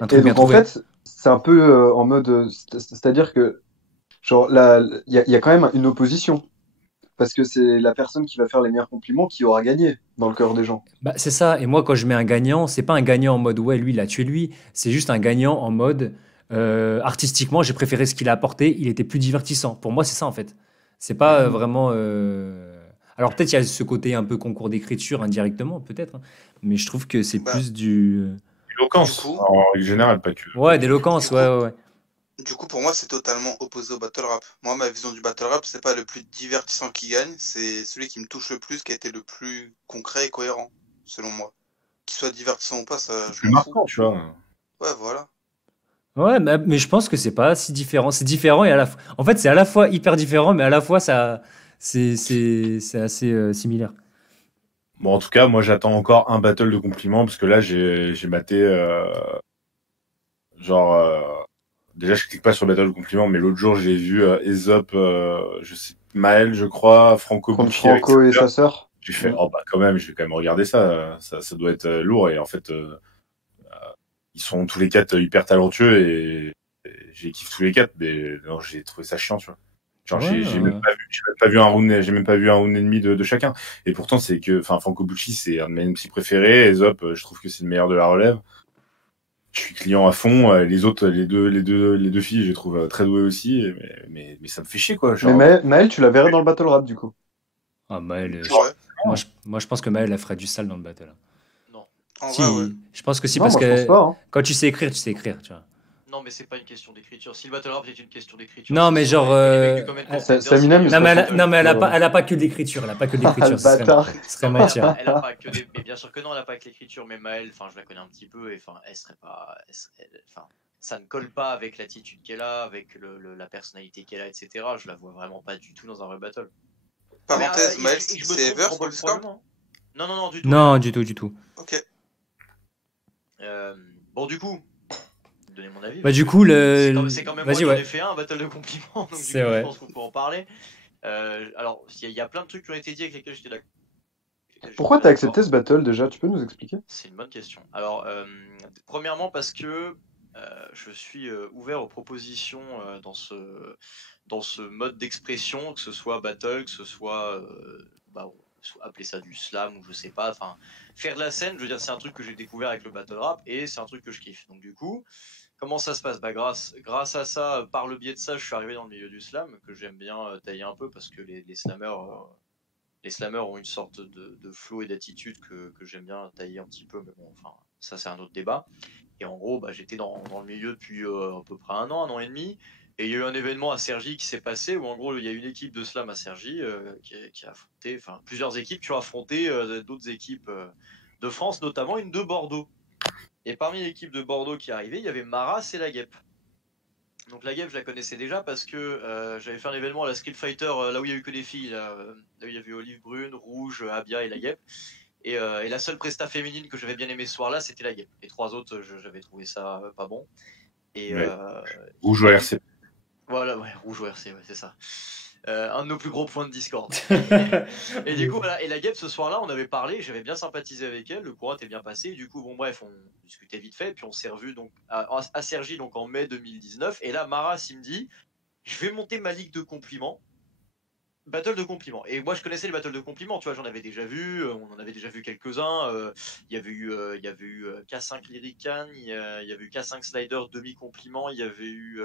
Un Et truc bien donc, en trouvé. fait, c'est un peu en mode, c'est-à-dire que, genre, là, il y a quand même une opposition. Parce que c'est la personne qui va faire les meilleurs compliments qui aura gagné dans le cœur des gens. Bah, c'est ça. Et moi, quand je mets un gagnant, c'est pas un gagnant en mode ouais, lui, il a tué lui. C'est juste un gagnant en mode artistiquement, j'ai préféré ce qu'il a apporté. Il était plus divertissant. Pour moi, c'est ça en fait. C'est pas vraiment. Alors peut-être il y a ce côté un peu concours d'écriture indirectement, peut-être. Hein. Mais je trouve que c'est Bah, plus du. Éloquence, du coup, en règle générale, pas que. Ouais, du d'éloquence. coup, Ouais, ouais, ouais. du coup, pour moi, c'est totalement opposé au battle rap. Moi, ma vision du battle rap, c'est pas le plus divertissant qui gagne, c'est celui qui me touche le plus, qui a été le plus concret et cohérent, selon moi. Qu'il soit divertissant ou pas, ça, je Plus m'en fous. marquant, tu vois. Ouais, voilà. Ouais, mais je pense que c'est pas si différent. C'est différent et à la fois. En fait, c'est à la fois hyper différent, mais à la fois c'est assez similaire. Bon, en tout cas, moi, j'attends encore un battle de compliments parce que là, j'ai maté. Genre, déjà, je clique pas sur battle de compliments, mais l'autre jour, j'ai vu Aesop, je sais, Maël, je crois, Franco Contre Bucci avec Franco et sa sa sœur. sœur. J'ai fait, oh bah quand même, je vais quand même regarder ça. Ça doit être lourd et en fait, ils sont tous les quatre hyper talentueux et j'ai kiffé tous les quatre, mais non, j'ai trouvé ça chiant, tu vois. Genre, Ouais, j'ai même pas vu un round, j'ai même pas vu un round et demi de chacun. Et pourtant, c'est que, enfin, Franco Bucci, c'est un de mes MC préférés. Aesop, je trouve que c'est le meilleur de la relève. Je suis client à fond. Les autres, les deux filles, je les trouve très douées aussi. Mais ça me fait chier, quoi. Mais Genre, Maël, tu la verrais dans le battle rap, du coup. Ah, Maël, Ouais, moi, je pense que Maël, elle ferait du sale dans le battle. Non. en Si, vrai, ouais. je pense que si, Non, parce moi, je pense que pas. Hein. quand tu sais écrire, tu vois. Non, mais c'est pas une question d'écriture. Si le battle rap est une question d'écriture, Non, c'est mais sûr, genre. les mecs du Comment Elle- Contender, C'est Eminem, c'est il Non, pas mais, se du la battle. elle a pas que de l'écriture. Elle a pas que de Ah, l'écriture. le Ce serait, bâtard. ce serait Non, mais mentir. elle a pas que des. Mais bien sûr que non, elle a pas que l'écriture. Mais Maëlle, enfin, je la connais un petit peu et enfin, elle serait pas. Enfin, ça ne colle pas avec l'attitude qu'elle a, avec la personnalité qu'elle a, etc. Je la vois vraiment pas du tout dans un vrai battle. Parenthèse, Maël, Je me c'est trompe Evers pour le score? probablement. Non, non, non, du tout. Non, du tout, du tout. Ok. Bon, du coup, donner mon avis. Bah, du coup, C'est quand même moi Vas-y, qui en ai ouais. fait un battle de compliments, donc du coup, C'est je vrai. pense qu'on peut en parler. Alors, il y a plein de trucs qui ont été dit avec lesquels j'étais d'accord. Pourquoi t'as accepté ce battle déjà? Tu peux nous expliquer? C'est une bonne question. Alors, premièrement parce que je suis ouvert aux propositions dans ce mode d'expression, que ce soit battle, que ce soit, appeler ça du slam ou je sais pas. Enfin, faire de la scène, je veux dire, c'est un truc que j'ai découvert avec le battle rap et c'est un truc que je kiffe. Donc du coup, comment ça se passe? Bah, grâce à ça, par le biais de ça, je suis arrivé dans le milieu du slam, que j'aime bien tailler un peu parce que les slammers ont une sorte de flow et d'attitude que j'aime bien tailler un petit peu, mais bon, enfin, ça c'est un autre débat. Et en gros, bah, j'étais dans le milieu depuis à peu près un an et demi, et il y a eu un événement à Cergy qui s'est passé où en gros il y a une équipe de slam à Cergy qui a affronté, enfin plusieurs équipes qui ont affronté d'autres équipes de France, notamment une de Bordeaux. Et parmi l'équipe de Bordeaux qui arrivait, il y avait Maras et la Guêpe. Donc la Guêpe, je la connaissais déjà parce que j'avais fait un événement à la Street Fighter, là où il y a eu que des filles, là où il y avait Olive Brune, Rouge, Abia et la Guêpe. Et la seule presta féminine que j'avais bien aimé ce soir-là, c'était la Guêpe. Les trois autres, j'avais trouvé ça pas bon. Et ouais. Rouge au RC. Voilà, ouais, Rouge au RC, ouais, c'est ça. Un de nos plus gros points de Discord. Et du coup, voilà. Et la Geb, ce soir-là, on avait parlé, j'avais bien sympathisé avec elle, le courant était bien passé. Et du coup, bon, bref, on discutait vite fait. Puis on s'est revu donc, à Cergy donc, en mai 2019. Et là, Maras, il me dit, je vais monter ma ligue de compliments. Battle de compliments. Et moi, je connaissais les battles de compliments, tu vois, j'en avais déjà vu, on en avait déjà vu quelques-uns. Il y avait eu K5 Lyrican, il y avait eu K5 Slider demi-compliment, il y avait eu,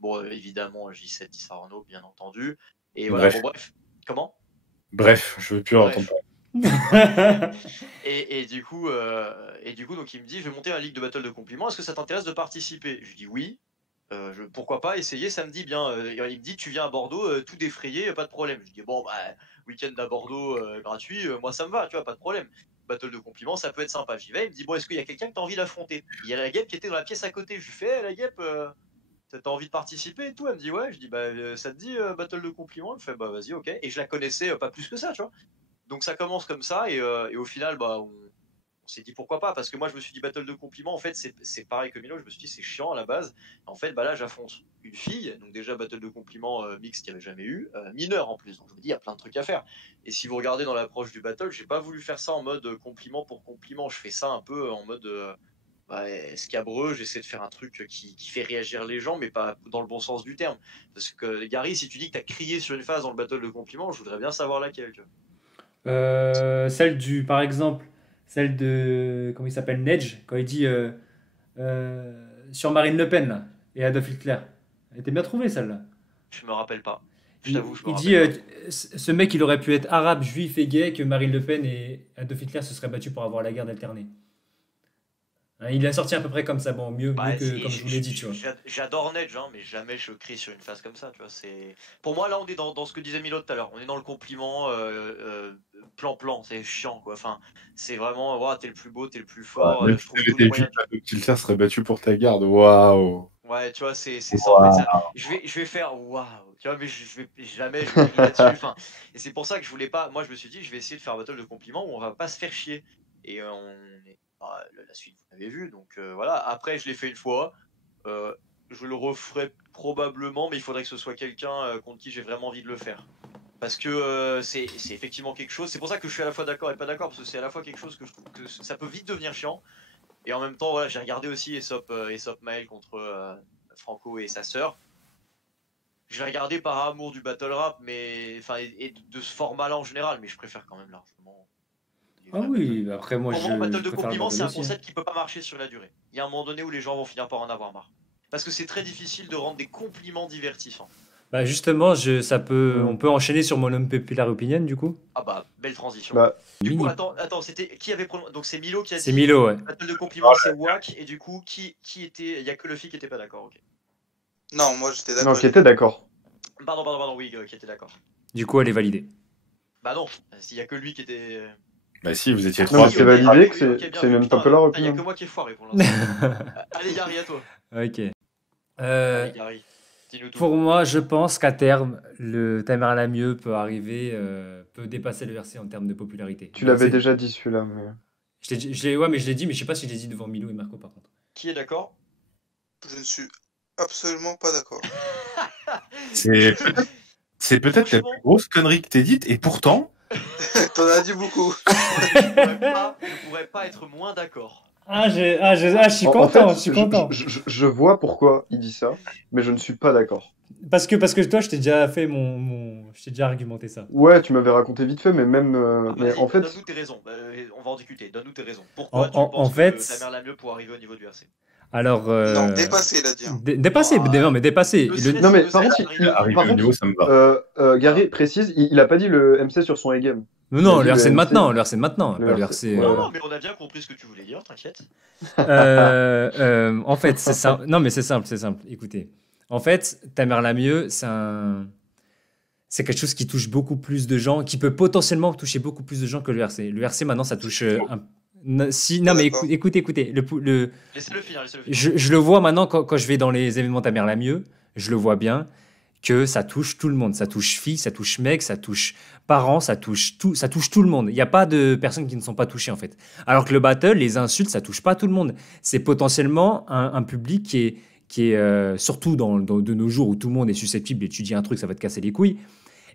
bon, évidemment, J7 Disarno, bien entendu. Et voilà, Bref. bon, bref. Comment? Bref, je veux plus en Bref. entendre. Et du coup, donc il me dit, je vais monter un ligue de battle de compliments, est-ce que ça t'intéresse de participer? Je dis oui. Pourquoi pas essayer samedi bien. Il me dit tu viens à Bordeaux, tout défrayé, pas de problème. Je dis bon bah week-end à Bordeaux gratuit, moi ça me va, tu vois, pas de problème. Battle de compliments, ça peut être sympa. J'y vais, il me dit bon est-ce qu'il y a quelqu'un que t'as envie d'affronter? Il y a la Guêpe qui était dans la pièce à côté. Je lui fais la Guêpe, t'as envie de participer et tout? Elle me dit ouais. Je dis bah ça te dit battle de compliments? Elle me fait bah vas-y ok. Et je la connaissais pas plus que ça, tu vois. Donc ça commence comme ça et au final bah on s'est dit pourquoi pas, parce que moi je me suis dit battle de compliments, en fait c'est pareil que Milo, je me suis dit c'est chiant à la base. En fait bah là j'affronte une fille, donc déjà battle de compliments mixte qu'il n'y avait jamais eu, mineur en plus, donc je me dis il y a plein de trucs à faire. Et si vous regardez dans l'approche du battle, j'ai pas voulu faire ça en mode compliment pour compliment, je fais ça un peu en mode scabreux, j'essaie de faire un truc qui fait réagir les gens, mais pas dans le bon sens du terme. Parce que Gary, si tu dis que t'as crié sur une phase dans le battle de compliments, je voudrais bien savoir laquelle, tu vois. Celle du, par exemple, celle de, comment il s'appelle, Nedge, quand il dit sur Marine Le Pen là, et Adolf Hitler. Elle était bien trouvée celle-là. Je me rappelle pas. Je Il, t'avoue, je me il dit rappelle pas. ce mec il aurait pu être arabe, juif et gay, que Marine Le Pen et Adolf Hitler se seraient battus pour avoir la guerre alternée. Hein, il a sorti à peu près comme ça, bon, mieux Bah, que comme je vous l'ai dit, tu vois. J'adore Nedge, hein, mais jamais je crie sur une phase comme ça, tu vois. Pour moi, là, on est dans ce que disait Milo tout à l'heure. On est dans le compliment plan-plan, c'est chiant, quoi. Enfin, c'est vraiment, wow, t'es le plus beau, t'es le plus fort. Même Je si trouve t'avais tous les été moyens. juif, Hitler serait battu pour ta garde. Waouh. Ouais, tu vois, c'est ça en fait. Je vais faire waouh, tu vois, mais je vais jamais je vais rire là-dessus. Enfin, et c'est pour ça que je voulais pas. Moi, je me suis dit, je vais essayer de faire un battle de compliments où on va pas se faire chier. Et la suite, vous l'avez vu. Donc voilà. Après, je l'ai fait une fois. Je le referai probablement, mais il faudrait que ce soit quelqu'un contre qui j'ai vraiment envie de le faire. Parce que c'est effectivement quelque chose. C'est pour ça que je suis à la fois d'accord et pas d'accord, parce que c'est à la fois quelque chose que je trouve que ça peut vite devenir chiant. Et en même temps, voilà, j'ai regardé aussi Aesop Mael contre Franco et sa sœur. Je l'ai regardé par amour du battle rap, mais enfin et de ce format-là en général, mais je préfère quand même largement. Ah oui, après moi Pour moi, battle de préfère le compliments, battle c'est un aussi, hein. concept qui peut pas marcher sur la durée. Il y a un moment donné où les gens vont finir par en avoir marre. Parce que c'est très difficile de rendre des compliments divertissants. Bah justement, on peut enchaîner sur mon unpopular opinion du coup. Ah bah, belle transition. Bah, Du coup, Mini. attends, c'était qui avait prononcé? Donc c'est Milo qui a dit. C'est Milo, ouais. Battle de compliments, c'est wack. Et du coup, qui était? Il y a que Luffy qui était pas d'accord. Ok. Non, moi j'étais d'accord. non, qui était d'accord. Pardon, oui, qui était d'accord. Du coup, elle est validée. Bah non, s'il y a que lui qui était. Bah si, vous étiez Non, trois. mais c'est validé que c'est une unpopular Il y a opinion. que moi qui ai foiré pour l'instant. Allez, Gary, à toi. Ok. Allez, Gary, dis-nous tout. Pour moi, je pense qu'à terme, le Tamer Lamieux peut arriver, peut dépasser le RC en termes de popularité. Tu l'avais déjà dit celui-là, mais. Ouais, mais je l'ai dit, mais je sais pas si je l'ai dit devant Milo et Marco par contre. Qui est d'accord? Je ne suis absolument pas d'accord. C'est peut-être la plus grosse connerie que t'aies dite, et pourtant. T'en as dit beaucoup. Je pourrais pas être moins d'accord. Je suis En content, fait, je suis content. je vois pourquoi il dit ça, mais je ne suis pas d'accord. Parce que toi, je t'ai déjà fait je t'ai déjà argumenté ça. Ouais, tu m'avais raconté vite fait, mais même. Mais en fait. Donne-nous tes raisons. On va en discuter. Donne-nous tes raisons. Pourquoi tu En penses fait, que Tamer Lamieux pour arriver au niveau du RC? Alors. Non, dépassé, il a dit. Dépassé, non, mais dépassé. Non, mais par contre, Arriver au niveau, ça me va. Gary précise, il a pas dit le MC sur son A-game. Non, Il le a dit RC de le maintenant, MC. le RC de maintenant, Le pas le RC, RC. ouais. Non, mais on a bien compris ce que tu voulais dire, t'inquiète. En fait, c'est simple. Non, mais c'est simple. Écoutez. En fait, Tamer Lamieux, c'est quelque chose qui touche beaucoup plus de gens, qui peut potentiellement toucher beaucoup plus de gens que le RC. Le RC, maintenant, ça touche. Non, mais écoutez. Laissez-le finir. Je le vois maintenant quand je vais dans les événements Tamer Lamieux, je le vois bien que ça touche tout le monde. Ça touche filles, ça touche mecs, ça touche parents, ça touche tout le monde. Il n'y a pas de personnes qui ne sont pas touchées en fait. Alors que le battle, les insultes, ça touche pas tout le monde. C'est potentiellement un public qui qui est surtout de nos jours où tout le monde est susceptible et tu dis un truc, ça va te casser les couilles.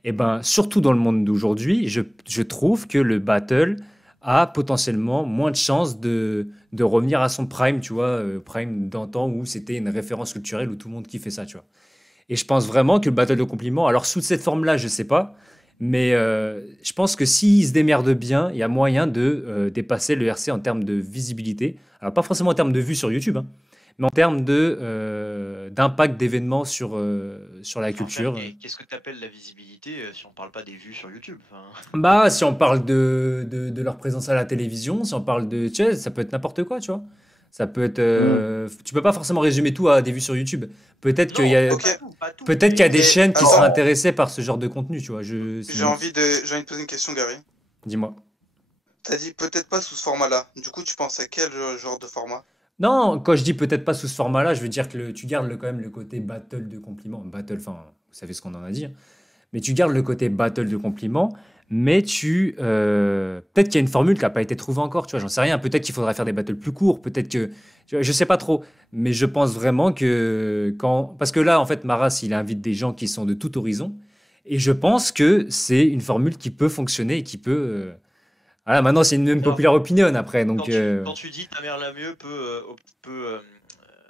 Et ben, surtout dans le monde d'aujourd'hui, je trouve que le battle a potentiellement moins de chances de revenir à son prime, tu vois, prime d'antan où c'était une référence culturelle où tout le monde kiffait ça, tu vois. Et je pense vraiment que le battle de compliments, alors sous cette forme-là, je sais pas, mais je pense que s'il se démerde bien, il y a moyen de dépasser le RC en termes de visibilité. Alors pas forcément en termes de vues sur YouTube, hein, mais en termes d'impact d'événements sur la Enfin, frère, culture. qu'est-ce que tu appelles la visibilité si on parle pas des vues sur YouTube? Enfin, Bah, si on parle de leur présence à la télévision, si on parle de, tu sais, ça peut être n'importe quoi, tu vois. Ça peut être, tu peux pas forcément résumer tout à des vues sur YouTube. Peut-être qu'il y non, a, Ok, pas tout, peut-être qu'il y a des mais chaînes qui seraient alors, intéressées par ce genre de contenu, tu vois. j'ai envie de poser une question, Gary. Dis-moi. T'as dit peut-être pas sous ce format-là. Du coup, tu penses à quel genre de format? Non, quand je dis peut-être pas sous ce format-là, je veux dire que tu gardes quand même le côté battle de compliments. Battle, enfin, vous savez ce qu'on en a dit, hein. Mais tu gardes le côté battle de compliments, mais peut-être qu'il y a une formule qui n'a pas été trouvée encore, tu vois, j'en sais rien. Peut-être qu'il faudrait faire des battles plus courts, peut-être que, tu vois, je sais pas trop. Mais je pense vraiment que parce que là, en fait, Maras, il invite des gens qui sont de tout horizon, et je pense que c'est une formule qui peut fonctionner et qui peut. Voilà, maintenant, c'est une même Alors, populaire opinion après, donc. quand tu dis ta mère la mieux peut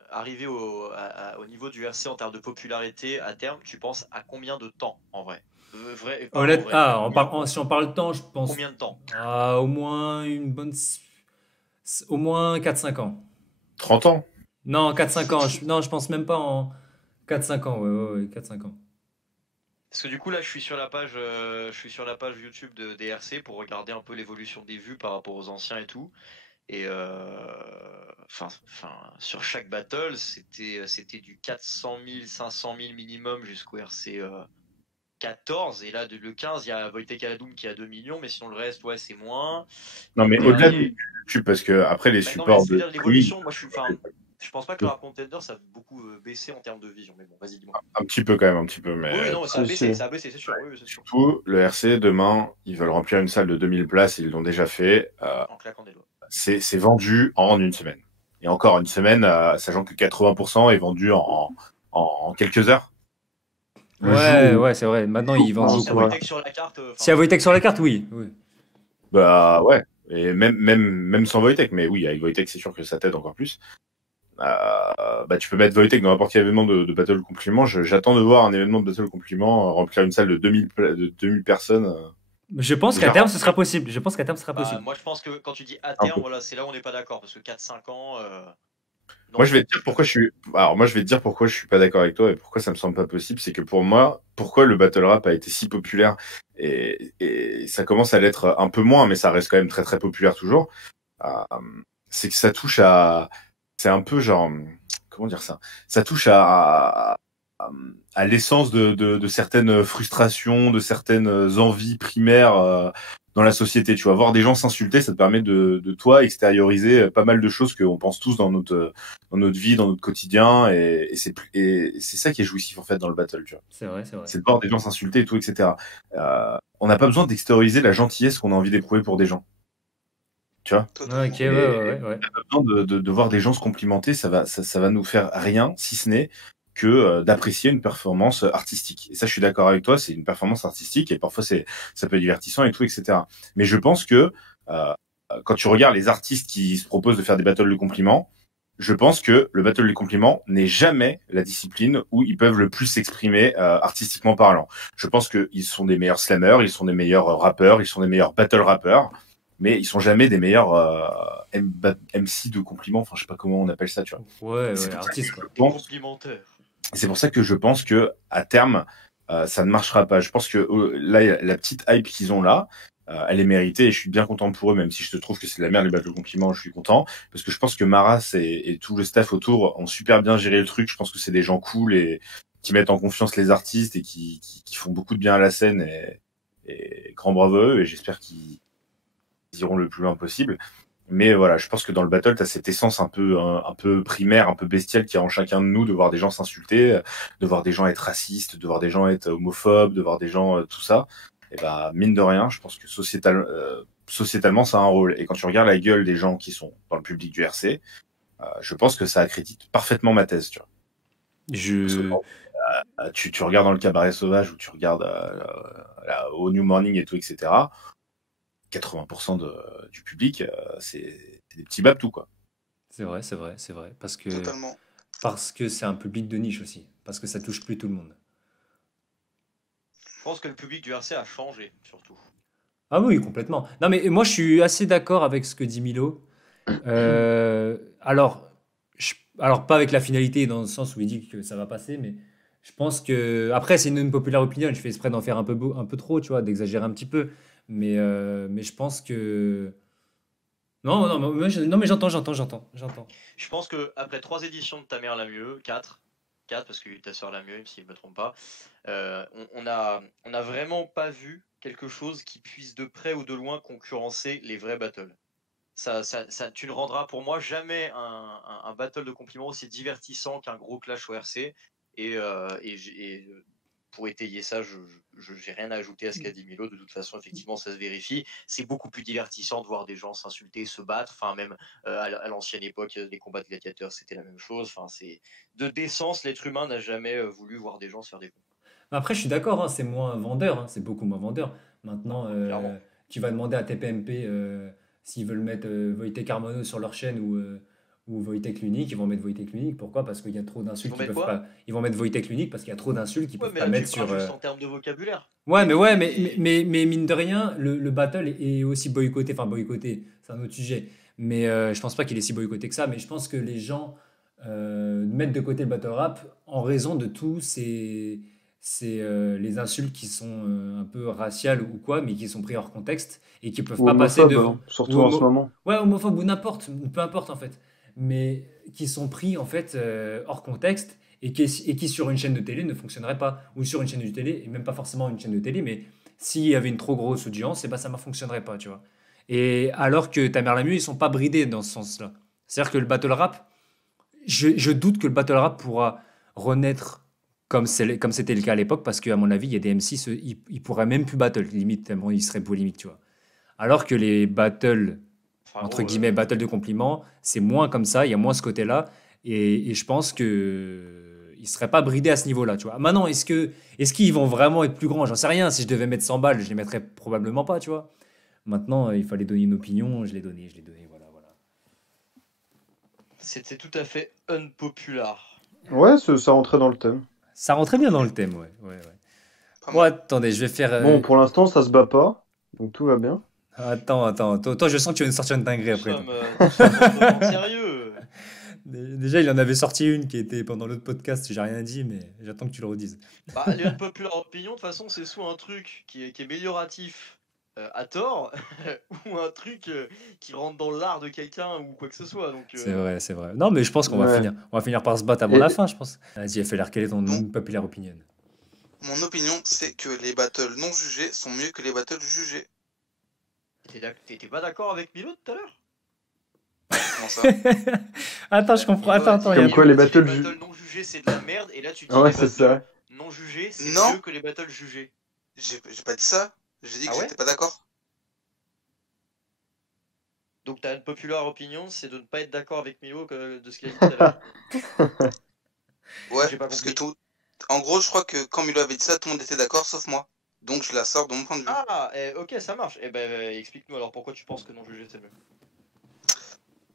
arriver au niveau du RC en termes de popularité à terme, tu penses à combien de temps en vrai? Vrai, pas en Honnête, vrai. si on parle de temps, je pense Combien de temps? au moins au moins 4-5 ans. 30 ans. Non, 4-5 ans. Non, je pense même pas en 4-5 ans. Ouais, ouais, ouais, 4-5 ans. Parce que du coup là je suis sur la page YouTube de DRC pour regarder un peu l'évolution des vues par rapport aux anciens et tout. Et sur chaque battle c'était du 400 000, 500 000 minimum jusqu'au RC 14. Et là le 15 il y a Wojtek Aladoum qui a 2 millions, mais sinon le reste ouais c'est moins. Non, Et le mais au-delà de dernier. YouTube, parce que après les Bah non, mais supports ce que je de veux dire, streaming, l'évolution, moi je pense pas que le rap contender ça a beaucoup baissé en termes de vision. Mais bon, vas-y, dis-moi. un petit peu quand même, un petit peu, Oui, oui, mais non, Si, si. ça a baissé, c'est sûr. Oui, oui, c'est sûr. surtout le RC demain, ils veulent remplir une salle de 2000 places, ils l'ont déjà fait. En claquant des doigts. C'est vendu en une semaine. Et encore une semaine, sachant que 80% est vendu en quelques heures. Le Ouais, jour où, ouais, c'est vrai. Maintenant, ils vendent Non, Si c'est à beaucoup. vrai. Ouais. Wojtek sur la carte, S'il y a Wojtek sur la carte, oui. Oui. bah ouais, et même sans Wojtek, mais oui, avec Wojtek, c'est sûr que ça t'aide encore plus. Bah tu peux mettre Wojtek dans n'importe quel événement de Battle Compliment. J'attends de voir un événement de Battle Compliment remplir une salle de 2000 personnes. Je pense qu'à Déjà, terme, ce sera possible. Je pense qu'à terme, ce sera bah, possible. moi je pense que quand tu dis à un terme, peu. voilà, c'est là où on n'est pas d'accord. Parce que 4-5 ans, Moi, non. je vais te dire pourquoi je suis. Alors, moi, je vais te dire pourquoi je suis pas d'accord avec toi et pourquoi ça me semble pas possible. C'est que pour moi, pourquoi le battle rap a été si populaire et ça commence à l'être un peu moins, mais ça reste quand même très très populaire toujours. euh, c'est que ça touche à. C'est un peu genre. Comment dire ça? Ça touche à l'essence de certaines frustrations, de certaines envies primaires dans la société. Tu vas voir des gens s'insulter, ça te permet de toi extérioriser pas mal de choses qu'on pense tous dans notre vie, dans notre quotidien, et c'est ça qui est jouissif en fait dans le battle. Tu vois, C'est vrai, c'est vrai. c'est de voir des gens s'insulter et tout, etc. On n'a pas besoin d'extérioriser la gentillesse qu'on a envie d'éprouver pour des gens. Tu vois, Ouais, Totalement. ok, ouais, ouais, ouais. pas besoin de voir des gens se complimenter, ça va nous faire rien, si ce n'est que d'apprécier une performance artistique. Et ça, je suis d'accord avec toi, c'est une performance artistique et parfois ça peut être divertissant et tout, etc. Mais je pense que euh, quand tu regardes les artistes qui se proposent de faire des battles de compliments, je pense que le battle de compliments n'est jamais la discipline où ils peuvent le plus s'exprimer artistiquement parlant. Je pense qu'ils sont des meilleurs slammers, ils sont des meilleurs rappeurs, ils sont des meilleurs battle rappeurs, mais ils sont jamais des meilleurs MC de compliments. Enfin, je sais pas comment on appelle ça, tu vois. Ouais, C'est ouais, pour ça que artiste, je quoi. pense Complimentaire. c'est pour ça que je pense que à terme, ça ne marchera pas. Je pense que là, la petite hype qu'ils ont là, elle est méritée et je suis bien content pour eux, même si je te trouve que c'est de la merde le battle compliment, je suis content parce que je pense que Maras et tout le staff autour ont super bien géré le truc. Je pense que c'est des gens cool et qui mettent en confiance les artistes et qui font beaucoup de bien à la scène et grand bravo à eux et j'espère qu'ils iront le plus loin possible. Mais voilà, je pense que dans le battle, tu as cette essence un peu primaire, un peu bestiale qui est en chacun de nous, de voir des gens s'insulter, de voir des gens être racistes, de voir des gens être homophobes, de voir des gens tout ça. Et bah mine de rien, je pense que sociétalement, ça a un rôle. Et quand tu regardes la gueule des gens qui sont dans le public du RC, je pense que ça accrédite parfaitement ma thèse. Tu vois. Je... Tu regardes dans le cabaret sauvage ou tu regardes au New Morning et tout, etc. 80% du public, c'est des petits babtous, quoi. C'est vrai, c'est vrai, c'est vrai. Totalement. Parce que c'est un public de niche aussi. Parce que ça touche plus tout le monde. Je pense que le public du RC a changé, surtout. Ah oui, complètement. Non, mais moi, je suis assez d'accord avec ce que dit Milo. Alors, alors, pas avec la finalité, dans le sens où il dit que ça va passer, mais je pense que. Après, c'est une populaire opinion. Je fais exprès d'en faire un peu trop, tu vois, d'exagérer un petit peu. Mais je pense que. Non, non, non, mais j'entends. Je pense que après 3 éditions de Ta mère la mieux, 4 parce que ta sœur la mieux, si je ne me trompe pas, on a vraiment pas vu quelque chose qui puisse de près ou de loin concurrencer les vrais battles. Tu ne rendras pour moi jamais un battle de compliments aussi divertissant qu'un gros clash au RC. Et pour étayer ça, je n'ai rien à ajouter à ce qu'a dit Milo. De toute façon, effectivement, ça se vérifie. C'est beaucoup plus divertissant de voir des gens s'insulter, se battre. Enfin, même à l'ancienne époque, les combats de gladiateurs, c'était la même chose. Enfin, c'est de décence. L'être humain n'a jamais voulu voir des gens se faire des coups. Après, je suis d'accord, hein, c'est moins vendeur, hein, c'est beaucoup moins vendeur. Maintenant, Clairement. tu vas demander à TPMP s'ils veulent mettre Wojtek Harmono sur leur chaîne ou Wojtek l'unique, ils vont mettre Wojtek l'unique. Pourquoi? Parce qu'il y a trop Ils d'insultes vont qu'ils mettre peuvent quoi? pas. Ils vont mettre Wojtek l'unique parce qu'il y a trop d'insultes qu'ils Ouais, peuvent mais pas là, tu mettre sur. parles juste en termes de vocabulaire. Ouais, Et mais mine de rien, le battle est aussi boycotté. Enfin, boycotté, c'est un autre sujet. Mais je pense pas qu'il est si boycotté que ça. Mais je pense que les gens mettent de côté le battle rap en raison de tous les insultes qui sont un peu raciales ou quoi, mais qui sont pris hors contexte et qui peuvent Ou pas passer homophobe, devant. hein, surtout Ou en ce moment. ouais, homophobe ou n'importe, peu importe en fait. Mais qui sont pris en fait hors contexte et qui sur une chaîne de télé ne fonctionnerait pas. Ou sur une chaîne de télé, et même pas forcément une chaîne de télé, mais s'il y avait une trop grosse audience, et ben ça ne fonctionnerait pas, tu vois. Et alors que Ta mère la mieux, ils sont pas bridés dans ce sens-là. C'est-à-dire que le battle rap, je doute que le battle rap pourra renaître comme c'était le cas à l'époque, parce qu'à mon avis, il y a des MC, ils pourraient même plus battle, limite, tellement ils seraient polémiques, tu vois. Alors que les battles, enfin, entre gros, guillemets, battles de compliments, c'est moins comme ça, il y a moins ce côté-là, et je pense que ils seraient pas bridés à ce niveau-là, tu vois. Maintenant, est-ce qu'ils vont vraiment être plus grands? J'en sais rien. Si je devais mettre 100 balles, je les mettrais probablement pas, tu vois. Maintenant, il fallait donner une opinion, je l'ai donné, voilà, voilà. c'était tout à fait unpopular. Ouais, ça rentrait dans le thème. Ça rentrait bien dans le thème, ouais, ouais, ouais. Pas Bon, mal. attendez, je vais faire. Bon, pour l'instant, ça se bat pas, donc tout va bien. Attends. Toi, je sens que tu vas nous sortir une dinguerie Nous après. Toi. sommes vraiment sérieux. Déjà, il en avait sorti une qui était pendant l'autre podcast, j'ai rien dit, mais j'attends que tu le redises. Bah, les unpopular opinions, de toute façon, c'est soit un truc qui est amélioratif à tort, ou un truc qui rentre dans l'art de quelqu'un ou quoi que ce soit. Donc, C'est vrai, c'est vrai. Non, mais je pense qu'on Ouais. va finir par se battre avant Et- la fin, je pense. Vas-y, FLR, quelle est ton Donc- populaire opinion? Mon opinion, c'est que les battles non jugés sont mieux que les battles jugés. t'étais pas d'accord avec Milo tout à l'heure? Comment ça? Attends, je comprends. Attends, Comme il y a- quoi, les Tu dis battles non jugés, c'est de la merde, et là, tu dis Ouais, les c'est battles ça. non jugés, c'est Non. mieux que les battles jugés. J'ai pas dit ça. J'ai dit que Ah ouais? j'étais pas d'accord. Donc, ta unpopular opinion, c'est de ne pas être d'accord avec Milo de ce qu'il a dit tout à l'heure. Ouais, J'ai pas parce que compris. en gros, je crois que quand Milo avait dit ça, tout le monde était d'accord, sauf moi. Donc je la sors de mon point de vue. Ah, ok, ça marche. Eh ben, explique-nous alors pourquoi tu penses que non jugé, c'est mieux.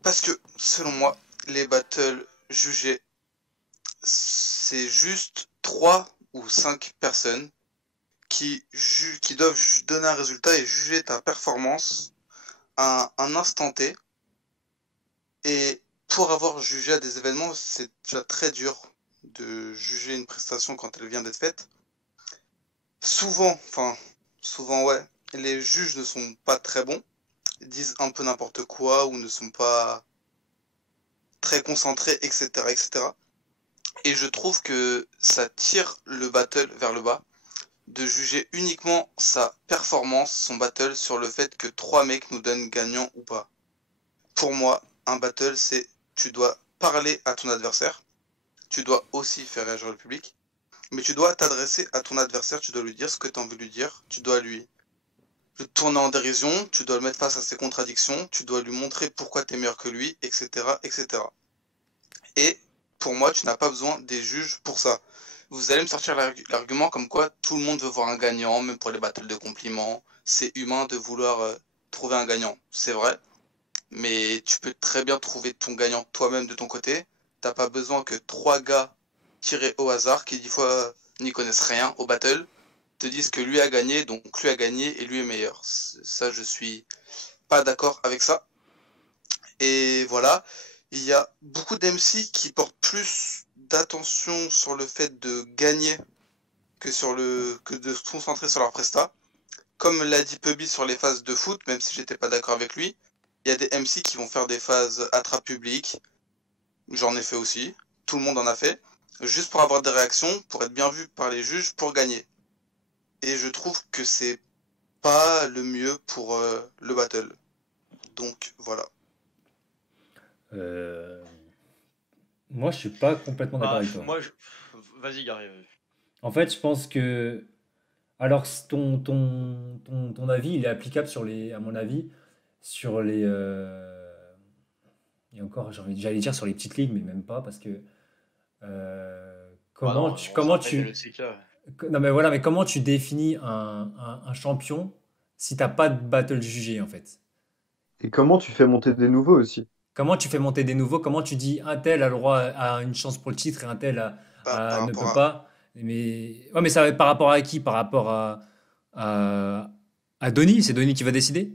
Parce que, selon moi, les battles jugés, c'est juste 3 ou 5 personnes qui doivent donner un résultat et juger ta performance à un instant T. Et pour avoir jugé à des événements, c'est déjà très dur de juger une prestation quand elle vient d'être faite. Souvent, ouais, les juges ne sont pas très bons, ils disent un peu n'importe quoi ou ne sont pas très concentrés, etc., etc. Et je trouve que ça tire le battle vers le bas, de juger uniquement sa performance, son battle, sur le fait que 3 mecs nous donnent gagnant ou pas. Pour moi, un battle, c'est tu dois parler à ton adversaire, tu dois aussi faire réagir le public, mais tu dois t'adresser à ton adversaire, tu dois lui dire ce que tu as envie de lui dire, tu dois lui tourner en dérision, tu dois le mettre face à ses contradictions, tu dois lui montrer pourquoi tu es meilleur que lui, etc., etc. Et pour moi, tu n'as pas besoin des juges pour ça. Vous allez me sortir l'argument comme quoi tout le monde veut voir un gagnant, même pour les battles de compliments. C'est humain de vouloir trouver un gagnant, c'est vrai. Mais tu peux très bien trouver ton gagnant toi-même de ton côté. T'as pas besoin que 3 gars tirés au hasard, qui des fois n'y connaissent rien au battle, te disent que lui a gagné, donc lui a gagné et lui est meilleur. Ça, je suis pas d'accord avec ça. Et voilà, il y a beaucoup d'MC qui portent plus d'attention sur le fait de gagner que de se concentrer sur leur presta. Comme l'a dit Puby sur les phases de foot, même si j'étais pas d'accord avec lui, il y a des MC qui vont faire des phases attrape-public. J'en ai fait aussi. Tout le monde en a fait. Juste pour avoir des réactions, pour être bien vu par les juges, pour gagner. Et je trouve que c'est pas le mieux pour le battle. Donc voilà. Moi, je suis pas complètement d'accord avec toi. Vas-y, Gary. En fait, je pense que. Alors, ton avis, il est applicable à mon avis, sur les. Et encore, j'allais dire sur les petites ligues, mais même pas, parce que. Non, mais voilà, mais comment tu définis un champion si t'as pas de battle jugé, en fait? Et comment tu fais monter des nouveaux aussi? Comment tu fais monter des nouveaux? Comment tu dis un tel a le droit à une chance pour le titre et un tel Par ne peut rapport à... pas? Mais ça va être par rapport à qui? Par rapport à, à Donny? C'est Donny qui va décider?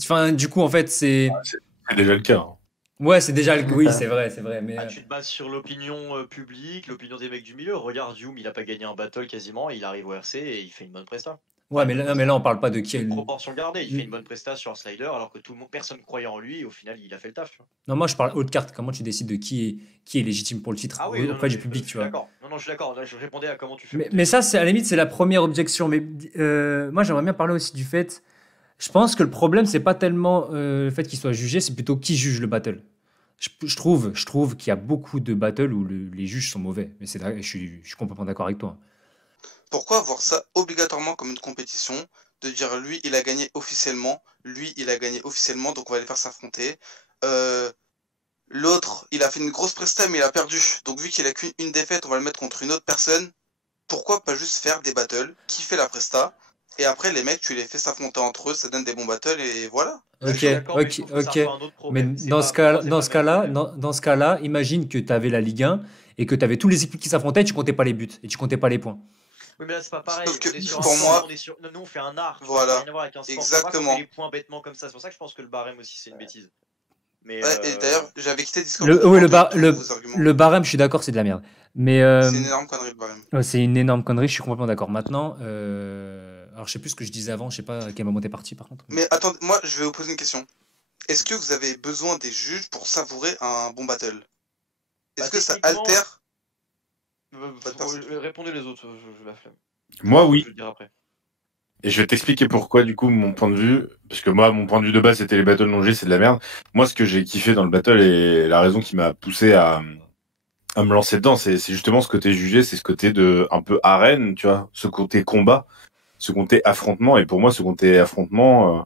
Enfin, du coup, en fait, c'est. C'est déjà le cas. Hein. Ouais, c'est déjà le. Oui, c'est vrai. Mais tu te bases sur l'opinion publique, l'opinion des mecs du milieu. Regarde, Youm, il a pas gagné un battle quasiment, il arrive au RC et il fait une bonne presta. ouais, mais là, on parle pas de qui est le. Proportion gardée, il fait une bonne presta sur un slider alors que personne croyait en lui et au final il a fait le taf. Tu vois. Non, moi, je parle haute carte. Comment tu décides de qui est légitime pour le titre Ah oui, auprès du public, tu vois? D'accord. Non, je suis d'accord. Là, je répondais à comment tu fais. Mais ça, à la limite, c'est la première objection. Mais moi, j'aimerais bien parler aussi du fait. Je pense que le problème, c'est pas tellement le fait qu'il soit jugé, c'est plutôt qui juge le battle. Je trouve qu'il y a beaucoup de battles où les juges sont mauvais. Mais je suis complètement d'accord avec toi. Pourquoi voir ça obligatoirement comme une compétition? De dire lui il a gagné officiellement, donc on va les faire s'affronter. L'autre il a fait une grosse presta mais il a perdu, donc vu qu'il a qu'une défaite on va le mettre contre une autre personne. Pourquoi pas juste faire des battles, qui fait la presta, et après les mecs tu les fais s'affronter entre eux, ça donne des bons battles et voilà. Ok. Mais dans ce cas-là, imagine que tu avais la Ligue 1 et que tu avais tous les équipes qui s'affrontaient et tu comptais pas les buts et tu comptais pas les points. Oui, mais là, c'est pas pareil. Sauf que pour moi, nous, on fait un art. Voilà, rien à voir avec un sport. exactement. On fait les points bêtement comme ça. C'est pour ça que je pense que le barème aussi, c'est une bêtise. Mais ouais, et d'ailleurs, j'avais quitté Discord. Le barème, je suis d'accord, c'est de la merde. Mais c'est une énorme connerie, le barème. C'est une énorme connerie, je suis complètement d'accord. Maintenant, alors je sais plus ce que je disais avant, je sais pas à quel moment t'es parti par contre. Mais attendez, moi, je vais vous poser une question. Est-ce que vous avez besoin des juges pour savourer un bon battle? Est-ce que ça altère? Répondez les autres, je la flemme. Moi, oui. Je vais le dire après. Et je vais t'expliquer pourquoi, du coup, mon point de vue. Parce que moi, mon point de vue de base, c'était les battles non jugés, c'est de la merde. Moi, ce que j'ai kiffé dans le battle et la raison qui m'a poussé à me lancer dedans, c'est justement ce côté jugé, c'est ce côté de un peu arène, tu vois, ce côté combat, ce côté affrontement. Et pour moi, ce côté affrontement,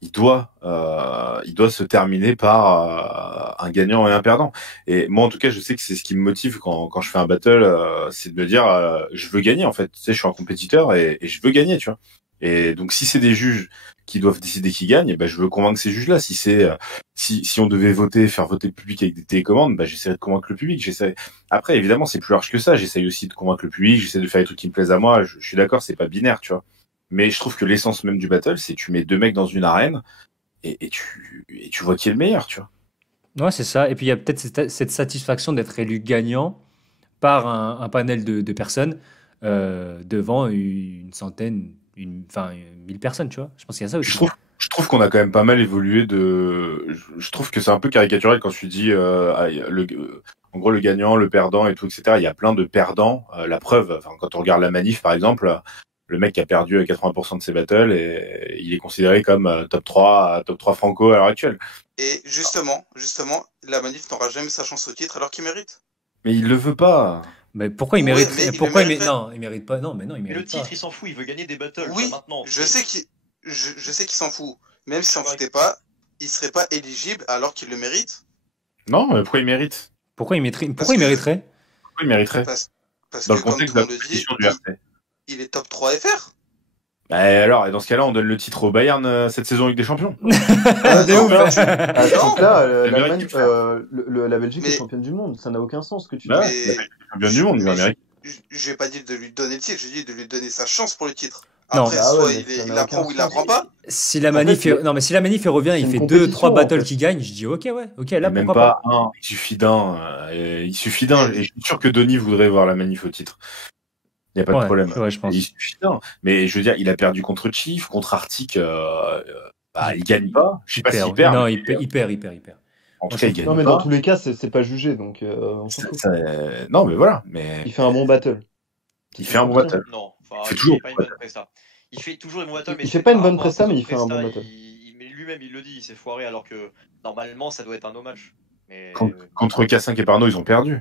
il doit se terminer par un gagnant et un perdant. Et moi, en tout cas, je sais que c'est ce qui me motive quand je fais un battle, c'est de me dire, je veux gagner, en fait. Tu sais, je suis un compétiteur et je veux gagner, tu vois. Et donc, si c'est des juges qui doivent décider qui gagne, ben, je veux convaincre ces juges-là. Si c'est, si on devait faire voter le public avec des télécommandes, ben, j'essaierai de convaincre le public. Après, évidemment, c'est plus large que ça. J'essaye aussi de convaincre le public. J'essaie de faire des trucs qui me plaisent à moi. Je suis d'accord, c'est pas binaire, tu vois. Mais je trouve que l'essence même du battle, c'est tu mets 2 mecs dans une arène et tu vois qui est le meilleur, tu vois. Ouais, c'est ça. Et puis il y a peut-être cette satisfaction d'être élu gagnant par un panel de personnes devant une centaine, 1000 personnes, tu vois. Je pense qu'il y a ça aussi. Je trouve qu'on a quand même pas mal évolué je trouve que c'est un peu caricatural quand tu dis en gros le gagnant, le perdant et tout, etc. Il y a plein de perdants. La preuve, quand on regarde la manif par exemple, le mec qui a perdu 80% de ses battles et il est considéré comme top 3 franco à l'heure actuelle. Et justement, la manif n'aura jamais sa chance au titre alors qu'il mérite. Mais il le veut pas. Mais pourquoi il mérite? Non, il mérite pas. Non, mais non, il Mais mérite le titre, pas. il s'en fout, il veut gagner des battles. Oui, maintenant. je sais qu'il s'en fout. Même s'il s'en foutait pas, il serait pas éligible alors qu'il le mérite. Non, mais pourquoi il mérite? Pourquoi il mériterait? il mériterait. Parce Dans que, le comme contexte tout de le la monde le dit, compétition du RC. il est top 3 FR. Bah, alors, et dans ce cas-là, on donne le titre au Bayern cette saison avec des champions. De non, ouf. À ce Non. truc-là, Le l'Allemagne, mérite de faire. la Belgique est Mais- championne du monde. Ça n'a aucun sens ce que tu Bah dis. ouais, Mais- la Belgique est championne du monde, il va mais mériter. je vais pas dire de lui donner le titre, je dis de lui donner sa chance pour le titre. Non. Après, Bah ouais, soit mais il ça n'a la prend aucun ou il la sens. prend pas. Si la En manif, fait, non mais si la manif revient, il c'est fait une 2-3 compétition, en battles fait. qui gagnent, je dis ok ouais, ok Et là même pourquoi pas. pas un, il suffit d'un. Il suffit d'un. Et je suis sûr que Denis voudrait voir la manif au titre. Il n'y a pas de Ouais, problème. ouais, je pense. Il suffit d'un. Mais je veux dire, il a perdu contre Chief, contre Arctic. Bah, il gagne pas. Je sais pas s'il perd. Non, mais il perd. En tout cas, il gagne Non, mais pas. dans tous les cas, c'est pas jugé, donc on s'en fout. Non, mais voilà. Mais Il fait un bon battle. il fait un bon battle. Non, Il enfin, fait il toujours fait pas une bonne presta. Il fait toujours une bonne battle, mais Il c'est fait pas une par bonne rapport à presta, ses mais il autres fait un bon prestas, battle. mais lui-même, il le dit, il s'est foiré, alors que normalement, ça doit être un no match. Mais Contre K5 et Parno, ils ont perdu.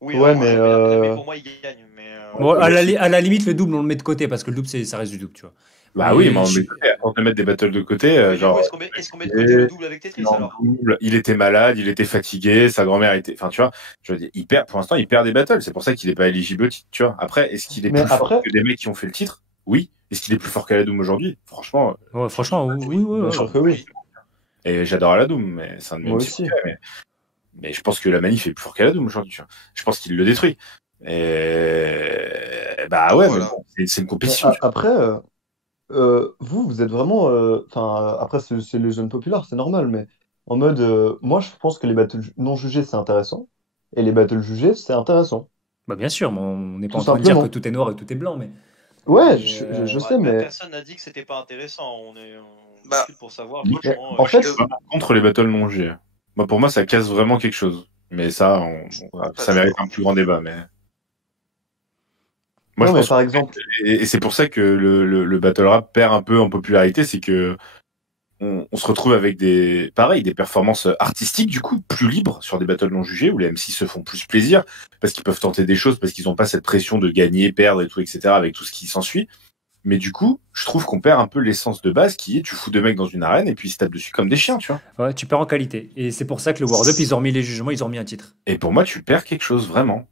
oui, Ouais, non, mais, mais pour moi, il gagne. Mais Bon, Ouais, à la limite, le double, on le met de côté parce que le double, ça reste du double, tu vois. Bah Mais oui, mais je- on peut mettre des battles de côté. mais du Genre, coup, est-ce qu'on met de côté le double avec Tetris alors? il était malade, il était fatigué, sa grand-mère était. Enfin, tu vois, je veux dire, pour l'instant, il perd des battles. C'est pour ça qu'il n'est pas éligible au titre, tu vois. Après, est-ce qu'il est Mais plus après- fort que des mecs qui ont fait le titre? Oui. Est-ce qu'il est plus fort qu'à la Doom aujourd'hui? Franchement. Ouais, franchement, oui. Bien sûr que oui. Et j'adore la Doom, mais c'est un de mes Moi petits aussi. préférés, mais je pense que la manif est plus fort qu'à la Doom aujourd'hui, tu vois. Je pense qu'il le détruit. Et bah ouais, Voilà. mais bon, c'est une Mais compétition. tu vois. après, vous êtes vraiment. Enfin, après, c'est les jeunes populaires, c'est normal, mais en mode. Moi, je pense que les battles non jugés, c'est intéressant. Et les battles jugés, c'est intéressant. Bah bien sûr, mais on n'est pas Tout en train de dire que simplement. tout est noir et tout est blanc, mais Ouais, Mais, je Ouais, sais, mais. personne n'a dit que c'était pas intéressant. On Bah, discute pour savoir. mais Franchement, en fait, Je suis vraiment contre les battles non G. Moi, pour moi, ça casse vraiment quelque chose. Mais ça, ça mérite un plus grand débat. Mais moi, non, je mais pense par exemple. et c'est pour ça que le battle rap perd un peu en popularité, c'est que on se retrouve avec des performances artistiques du coup plus libres sur des battles non jugés où les MC se font plus plaisir parce qu'ils peuvent tenter des choses parce qu'ils n'ont pas cette pression de gagner, perdre et tout, etc. avec tout ce qui s'ensuit. Mais du coup, je trouve qu'on perd un peu l'essence de base qui est tu fous deux mecs dans une arène et puis ils se tapent dessus comme des chiens, tu vois. ouais, tu perds en qualité. Et c'est pour ça que le World Up, ils ont remis les jugements, ils ont remis un titre. Et pour moi, tu perds quelque chose vraiment.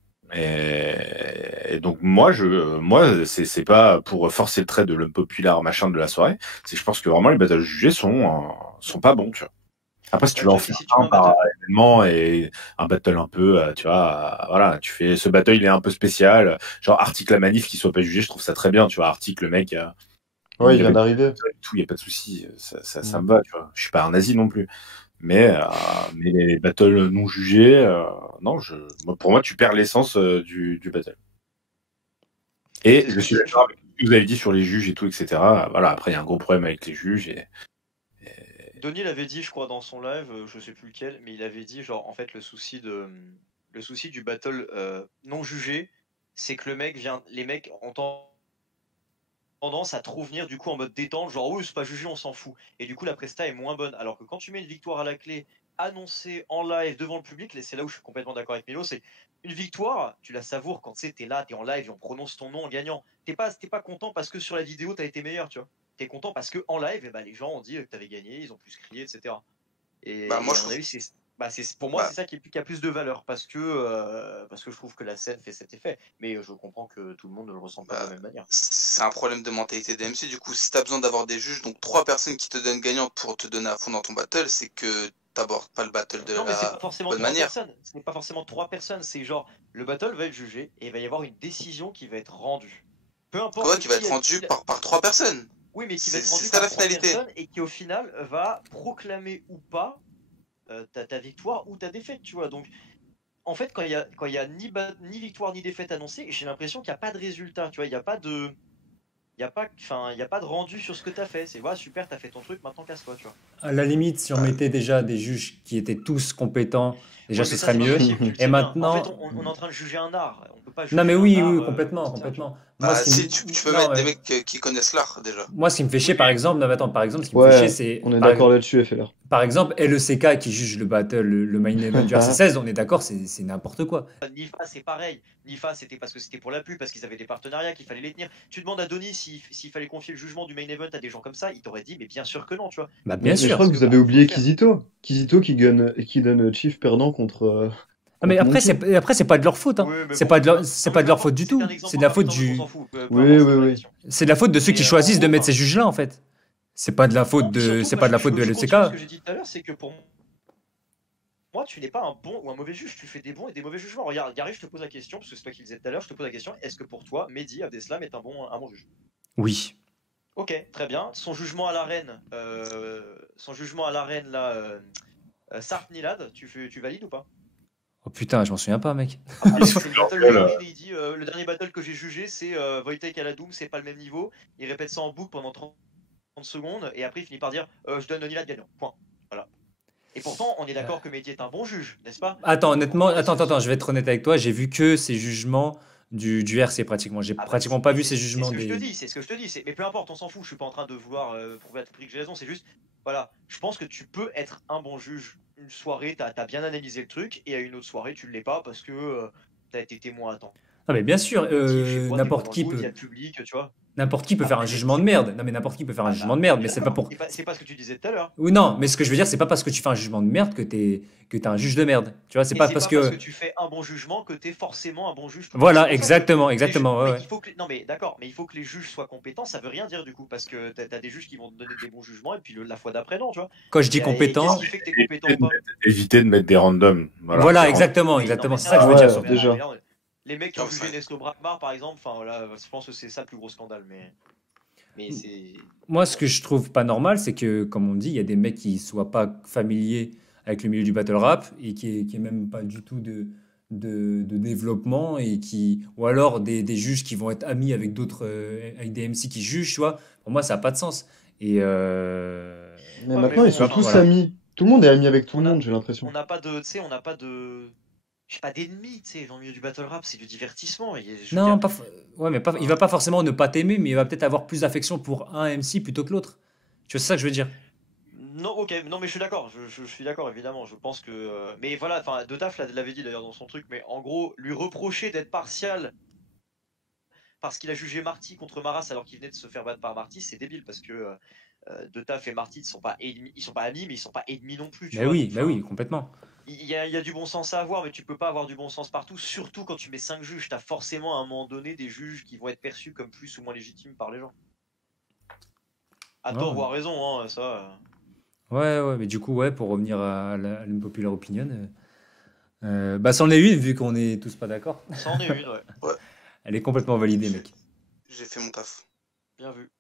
Et donc moi, c'est pas pour forcer le trait de l'homme populaire machin de la soirée. C'est que je pense que vraiment les battles jugés sont pas bons, tu vois. Après, si tu Ouais, veux en tu vois, faire si tu mets un un par battle- événement et un battle un peu, tu vois, voilà, tu fais ce battle, il est un peu spécial. Genre Arctic la manif qui soit pas jugé, je trouve ça très bien, tu vois. Arctic le mec, Ouais, il avait vient d'arriver. tout, il y a pas de souci, ça me va, tu vois. Je suis pas un nazi non plus. Mais les battles non jugés, non, pour moi, tu perds l'essence du battle. Et C'est ce je que suis je- d'accord avec ce que vous avez dit sur les juges et tout, etc. Voilà, après, il y a un gros problème avec les juges. Denis l'avait dit, je crois, dans son live, je sais plus lequel, mais il avait dit, genre, en fait, le souci du battle non jugé, c'est que les mecs ont tendance à trop venir du coup en mode détente, genre oui, c'est pas jugé, on s'en fout. Et du coup, la presta est moins bonne. Alors que quand tu mets une victoire à la clé, annoncée en live devant le public, et c'est là où je suis complètement d'accord avec Milo, c'est une victoire, tu la savoures quand t'es là, t'es en live et on prononce ton nom en gagnant. T'es pas content parce que sur la vidéo t'as été meilleur, tu vois. T'es content parce que en live, les gens ont dit que t'avais gagné, ils ont plus crié, etc. Et, Bah, moi, et je à mon trouve- avis, pour moi, Bah. c'est ça qui a plus de valeur parce que je trouve que la scène fait cet effet. Mais je comprends que tout le monde ne le ressent pas de la même manière. C'est un problème de mentalité d'MC. Du coup, si t'as besoin d'avoir des juges, donc 3 personnes qui te donnent gagnant pour te donner à fond dans ton battle, c'est que t'abordes pas le battle de Non, mais c'est la pas forcément bonne 3 manière. personnes. C'est pas forcément 3 personnes. C'est genre, le battle va être jugé et il va y avoir une décision qui va être rendue. Peu importe. Quoi, qui va être rendu par 3 personnes. Oui, mais qui va être C'est rendue ça par la 3 finalité. personnes et qui au final va proclamer ou pas ta victoire ou ta défaite, tu vois. Donc, en fait, quand il y a ni victoire ni défaite annoncée, j'ai l'impression qu'il n'y a pas de résultat, tu vois. Il n'y a pas de. Il y a pas de rendu sur ce que tu as fait. C'est voilà, super, tu as fait ton truc, maintenant casse-toi, tu vois. À la limite, si on mettait déjà des juges qui étaient tous compétents, déjà Ouais, ce mais ça, serait c'est pas mieux. possible, tu le Et sais bien. maintenant. En fait, on est en train de juger un art. On peut pas juger Non, mais un oui, art, oui, complètement, comme ça, tu vois. complètement. Bah, Moi, ce qui si, me- tu peux non, mettre mais des mecs qui connaissent l'art déjà. moi, ce qui me fait chier, par exemple, non, mais attends, par exemple, ce qui me fait Ouais, chier, c'est. on est par- d'accord là-dessus, FLR. Par exemple, LECK qui juge le battle, le main event du RC16, on est d'accord, c'est n'importe quoi. Nifa, c'est pareil. Nifa, c'était parce que c'était pour la pub, parce qu'ils avaient des partenariats, qu'il fallait les tenir. Tu demandes à Denis s'il fallait confier le jugement du main event à des gens comme ça, il t'aurait dit, mais bien sûr que non, tu vois. Bah, Mais bien je sûr. crois que Parce vous que, avez bah, oublié faut le faire. Kizito. Kizito qui donne Chief perdant contre. Ah, mais après, c'est pas de leur faute. Hein. Oui, mais C'est bon, pas de leur, non, c'est mais pas de peu leur importe, faute du c'est tout. qu'un exemple C'est de la faute parmi tant d'autres, du, on s'en fout, peu Oui, importe, c'est oui, pas la oui. question. c'est de la faute de ceux Mais qui en choisissent de gros, mettre enfin, ces juges-là, en fait. C'est pas de la faute non, et surtout, c'est moi, pas de la faute de je LCK. continue ce que j'ai dit tout à l'heure, c'est que pour moi, tu n'es pas un bon ou un mauvais juge, tu fais des bons et des mauvais jugements. Regarde, Gary, je te pose la question, parce que c'est toi qui le disais tout à l'heure, je te pose la question, est-ce que pour toi, Mehdi Abdeslam est un bon juge? Oui. Ok, très bien. Son jugement à l'arène, là, Sarp Nilad, tu valides ou pas? Oh putain, je m'en souviens pas, mec. Ah bah, il fait une battle le Voilà. arrive et il dit le dernier battle que j'ai jugé, c'est Wojtek à la Doom, c'est pas le même niveau. Il répète ça en boucle pendant 30 secondes et après il finit par dire je donne Nilad gagnant. Point. Voilà. Et pourtant, on est d'accord que Mehdi est un bon juge, n'est-ce pas? Attends, honnêtement, Pourquoi est-ce attends, que- je vais être honnête avec toi. J'ai vu que ces jugements du RC pratiquement. J'ai Ah bah, pratiquement pas vu ces c'est jugements ce que je te des. dis, c'est ce que je te dis. Mais peu importe, on s'en fout. Je suis pas en train de vouloir prouver à tout prix que j'ai raison. C'est juste, voilà, je pense que tu peux être un bon juge. Une soirée, t'as bien analysé le truc, et à une autre soirée, tu ne l'es pas parce que t'as été témoin à temps. Ah, mais bien sûr, Chez toi, t'es pas n'importe dans qui le mood, il y peut. a le public, tu vois. N'importe qui peut Ah faire bah, un jugement de merde. Non, mais n'importe qui peut faire un ah jugement bah, de merde, on mais est c'est pas d'accord. pour. C'est pas ce que tu disais tout à l'heure. Ou non, mais ce que je veux dire, c'est pas parce que tu fais un jugement de merde que t'es un juge de merde. Tu vois, c'est Et pas c'est parce pas parce que. que tu fais un bon jugement que t'es forcément un bon juge. Voilà, C'est pour ça que exactement, les exactement. Ouais, mais ouais. il faut que non mais d'accord, mais il faut que les juges soient compétents. Ça veut rien dire du coup parce que t'as des juges qui vont te donner des bons jugements et puis la fois d'après non, tu vois. Quand je dis Et compétent. qu'est-ce qui fait que t'es compétent ou pas? Éviter de mettre des randoms. Voilà, c'est exactement, Oui, non exactement. mais C'est ça, ça que je Ah veux non, dire ouais, surtout. mais déjà. regarde, les mecs qui ont Non, jugé ça- Nesto Brakmar par exemple, enfin voilà, je pense que c'est ça le plus gros scandale, mais c'est Moi, ce que je trouve pas normal, c'est que, comme on dit, il y a des mecs qui soient pas familiers avec le milieu du battle rap et qui est même pas du tout de développement et ou alors des juges qui vont être amis avec avec des MC qui jugent, tu vois. Pour moi, ça a pas de sens. Et Mais ouais, mais maintenant, bon, ils sont enfin, tous voilà. amis. Tout le monde est ami avec tout on le a monde, j'ai l'impression. on n'a pas de, tu sais, on n'a pas de, j'ai pas d'ennemis, tu sais, dans le milieu du battle rap, c'est du divertissement. Je veux Non, dire, pas, ouais, mais pas, il enfin, va pas forcément ne pas t'aimer, mais il va peut-être avoir plus d'affection pour un MC plutôt que l'autre. Tu vois, c'est ça que je veux dire. non, ok, non, mais je suis d'accord, je suis d'accord, évidemment. Je pense que. Mais voilà, enfin, De Taf l'avait dit d'ailleurs dans son truc, mais en gros, lui reprocher d'être partial parce qu'il a jugé Marty contre Maras alors qu'il venait de se faire battre par Marty, c'est débile parce que De Taf et Marty ne sont pas ennemis, ils sont pas amis, mais ils sont pas ennemis non plus, tu vois. Donc, Mais oui, enfin, complètement. il y a du bon sens à avoir, mais tu peux pas avoir du bon sens partout, surtout quand tu mets 5 juges. T'as forcément à un moment donné des juges qui vont être perçus comme plus ou moins légitimes par les gens. À Ouais, tort ou à raison, hein, ça. ouais, mais du coup, ouais, pour revenir à l'unpopular opinion, bah, c'en est une, vu qu'on est tous pas d'accord. Ça en est une, ouais. Ouais, Elle est complètement validée, mec. j'ai fait mon taf. Bien vu.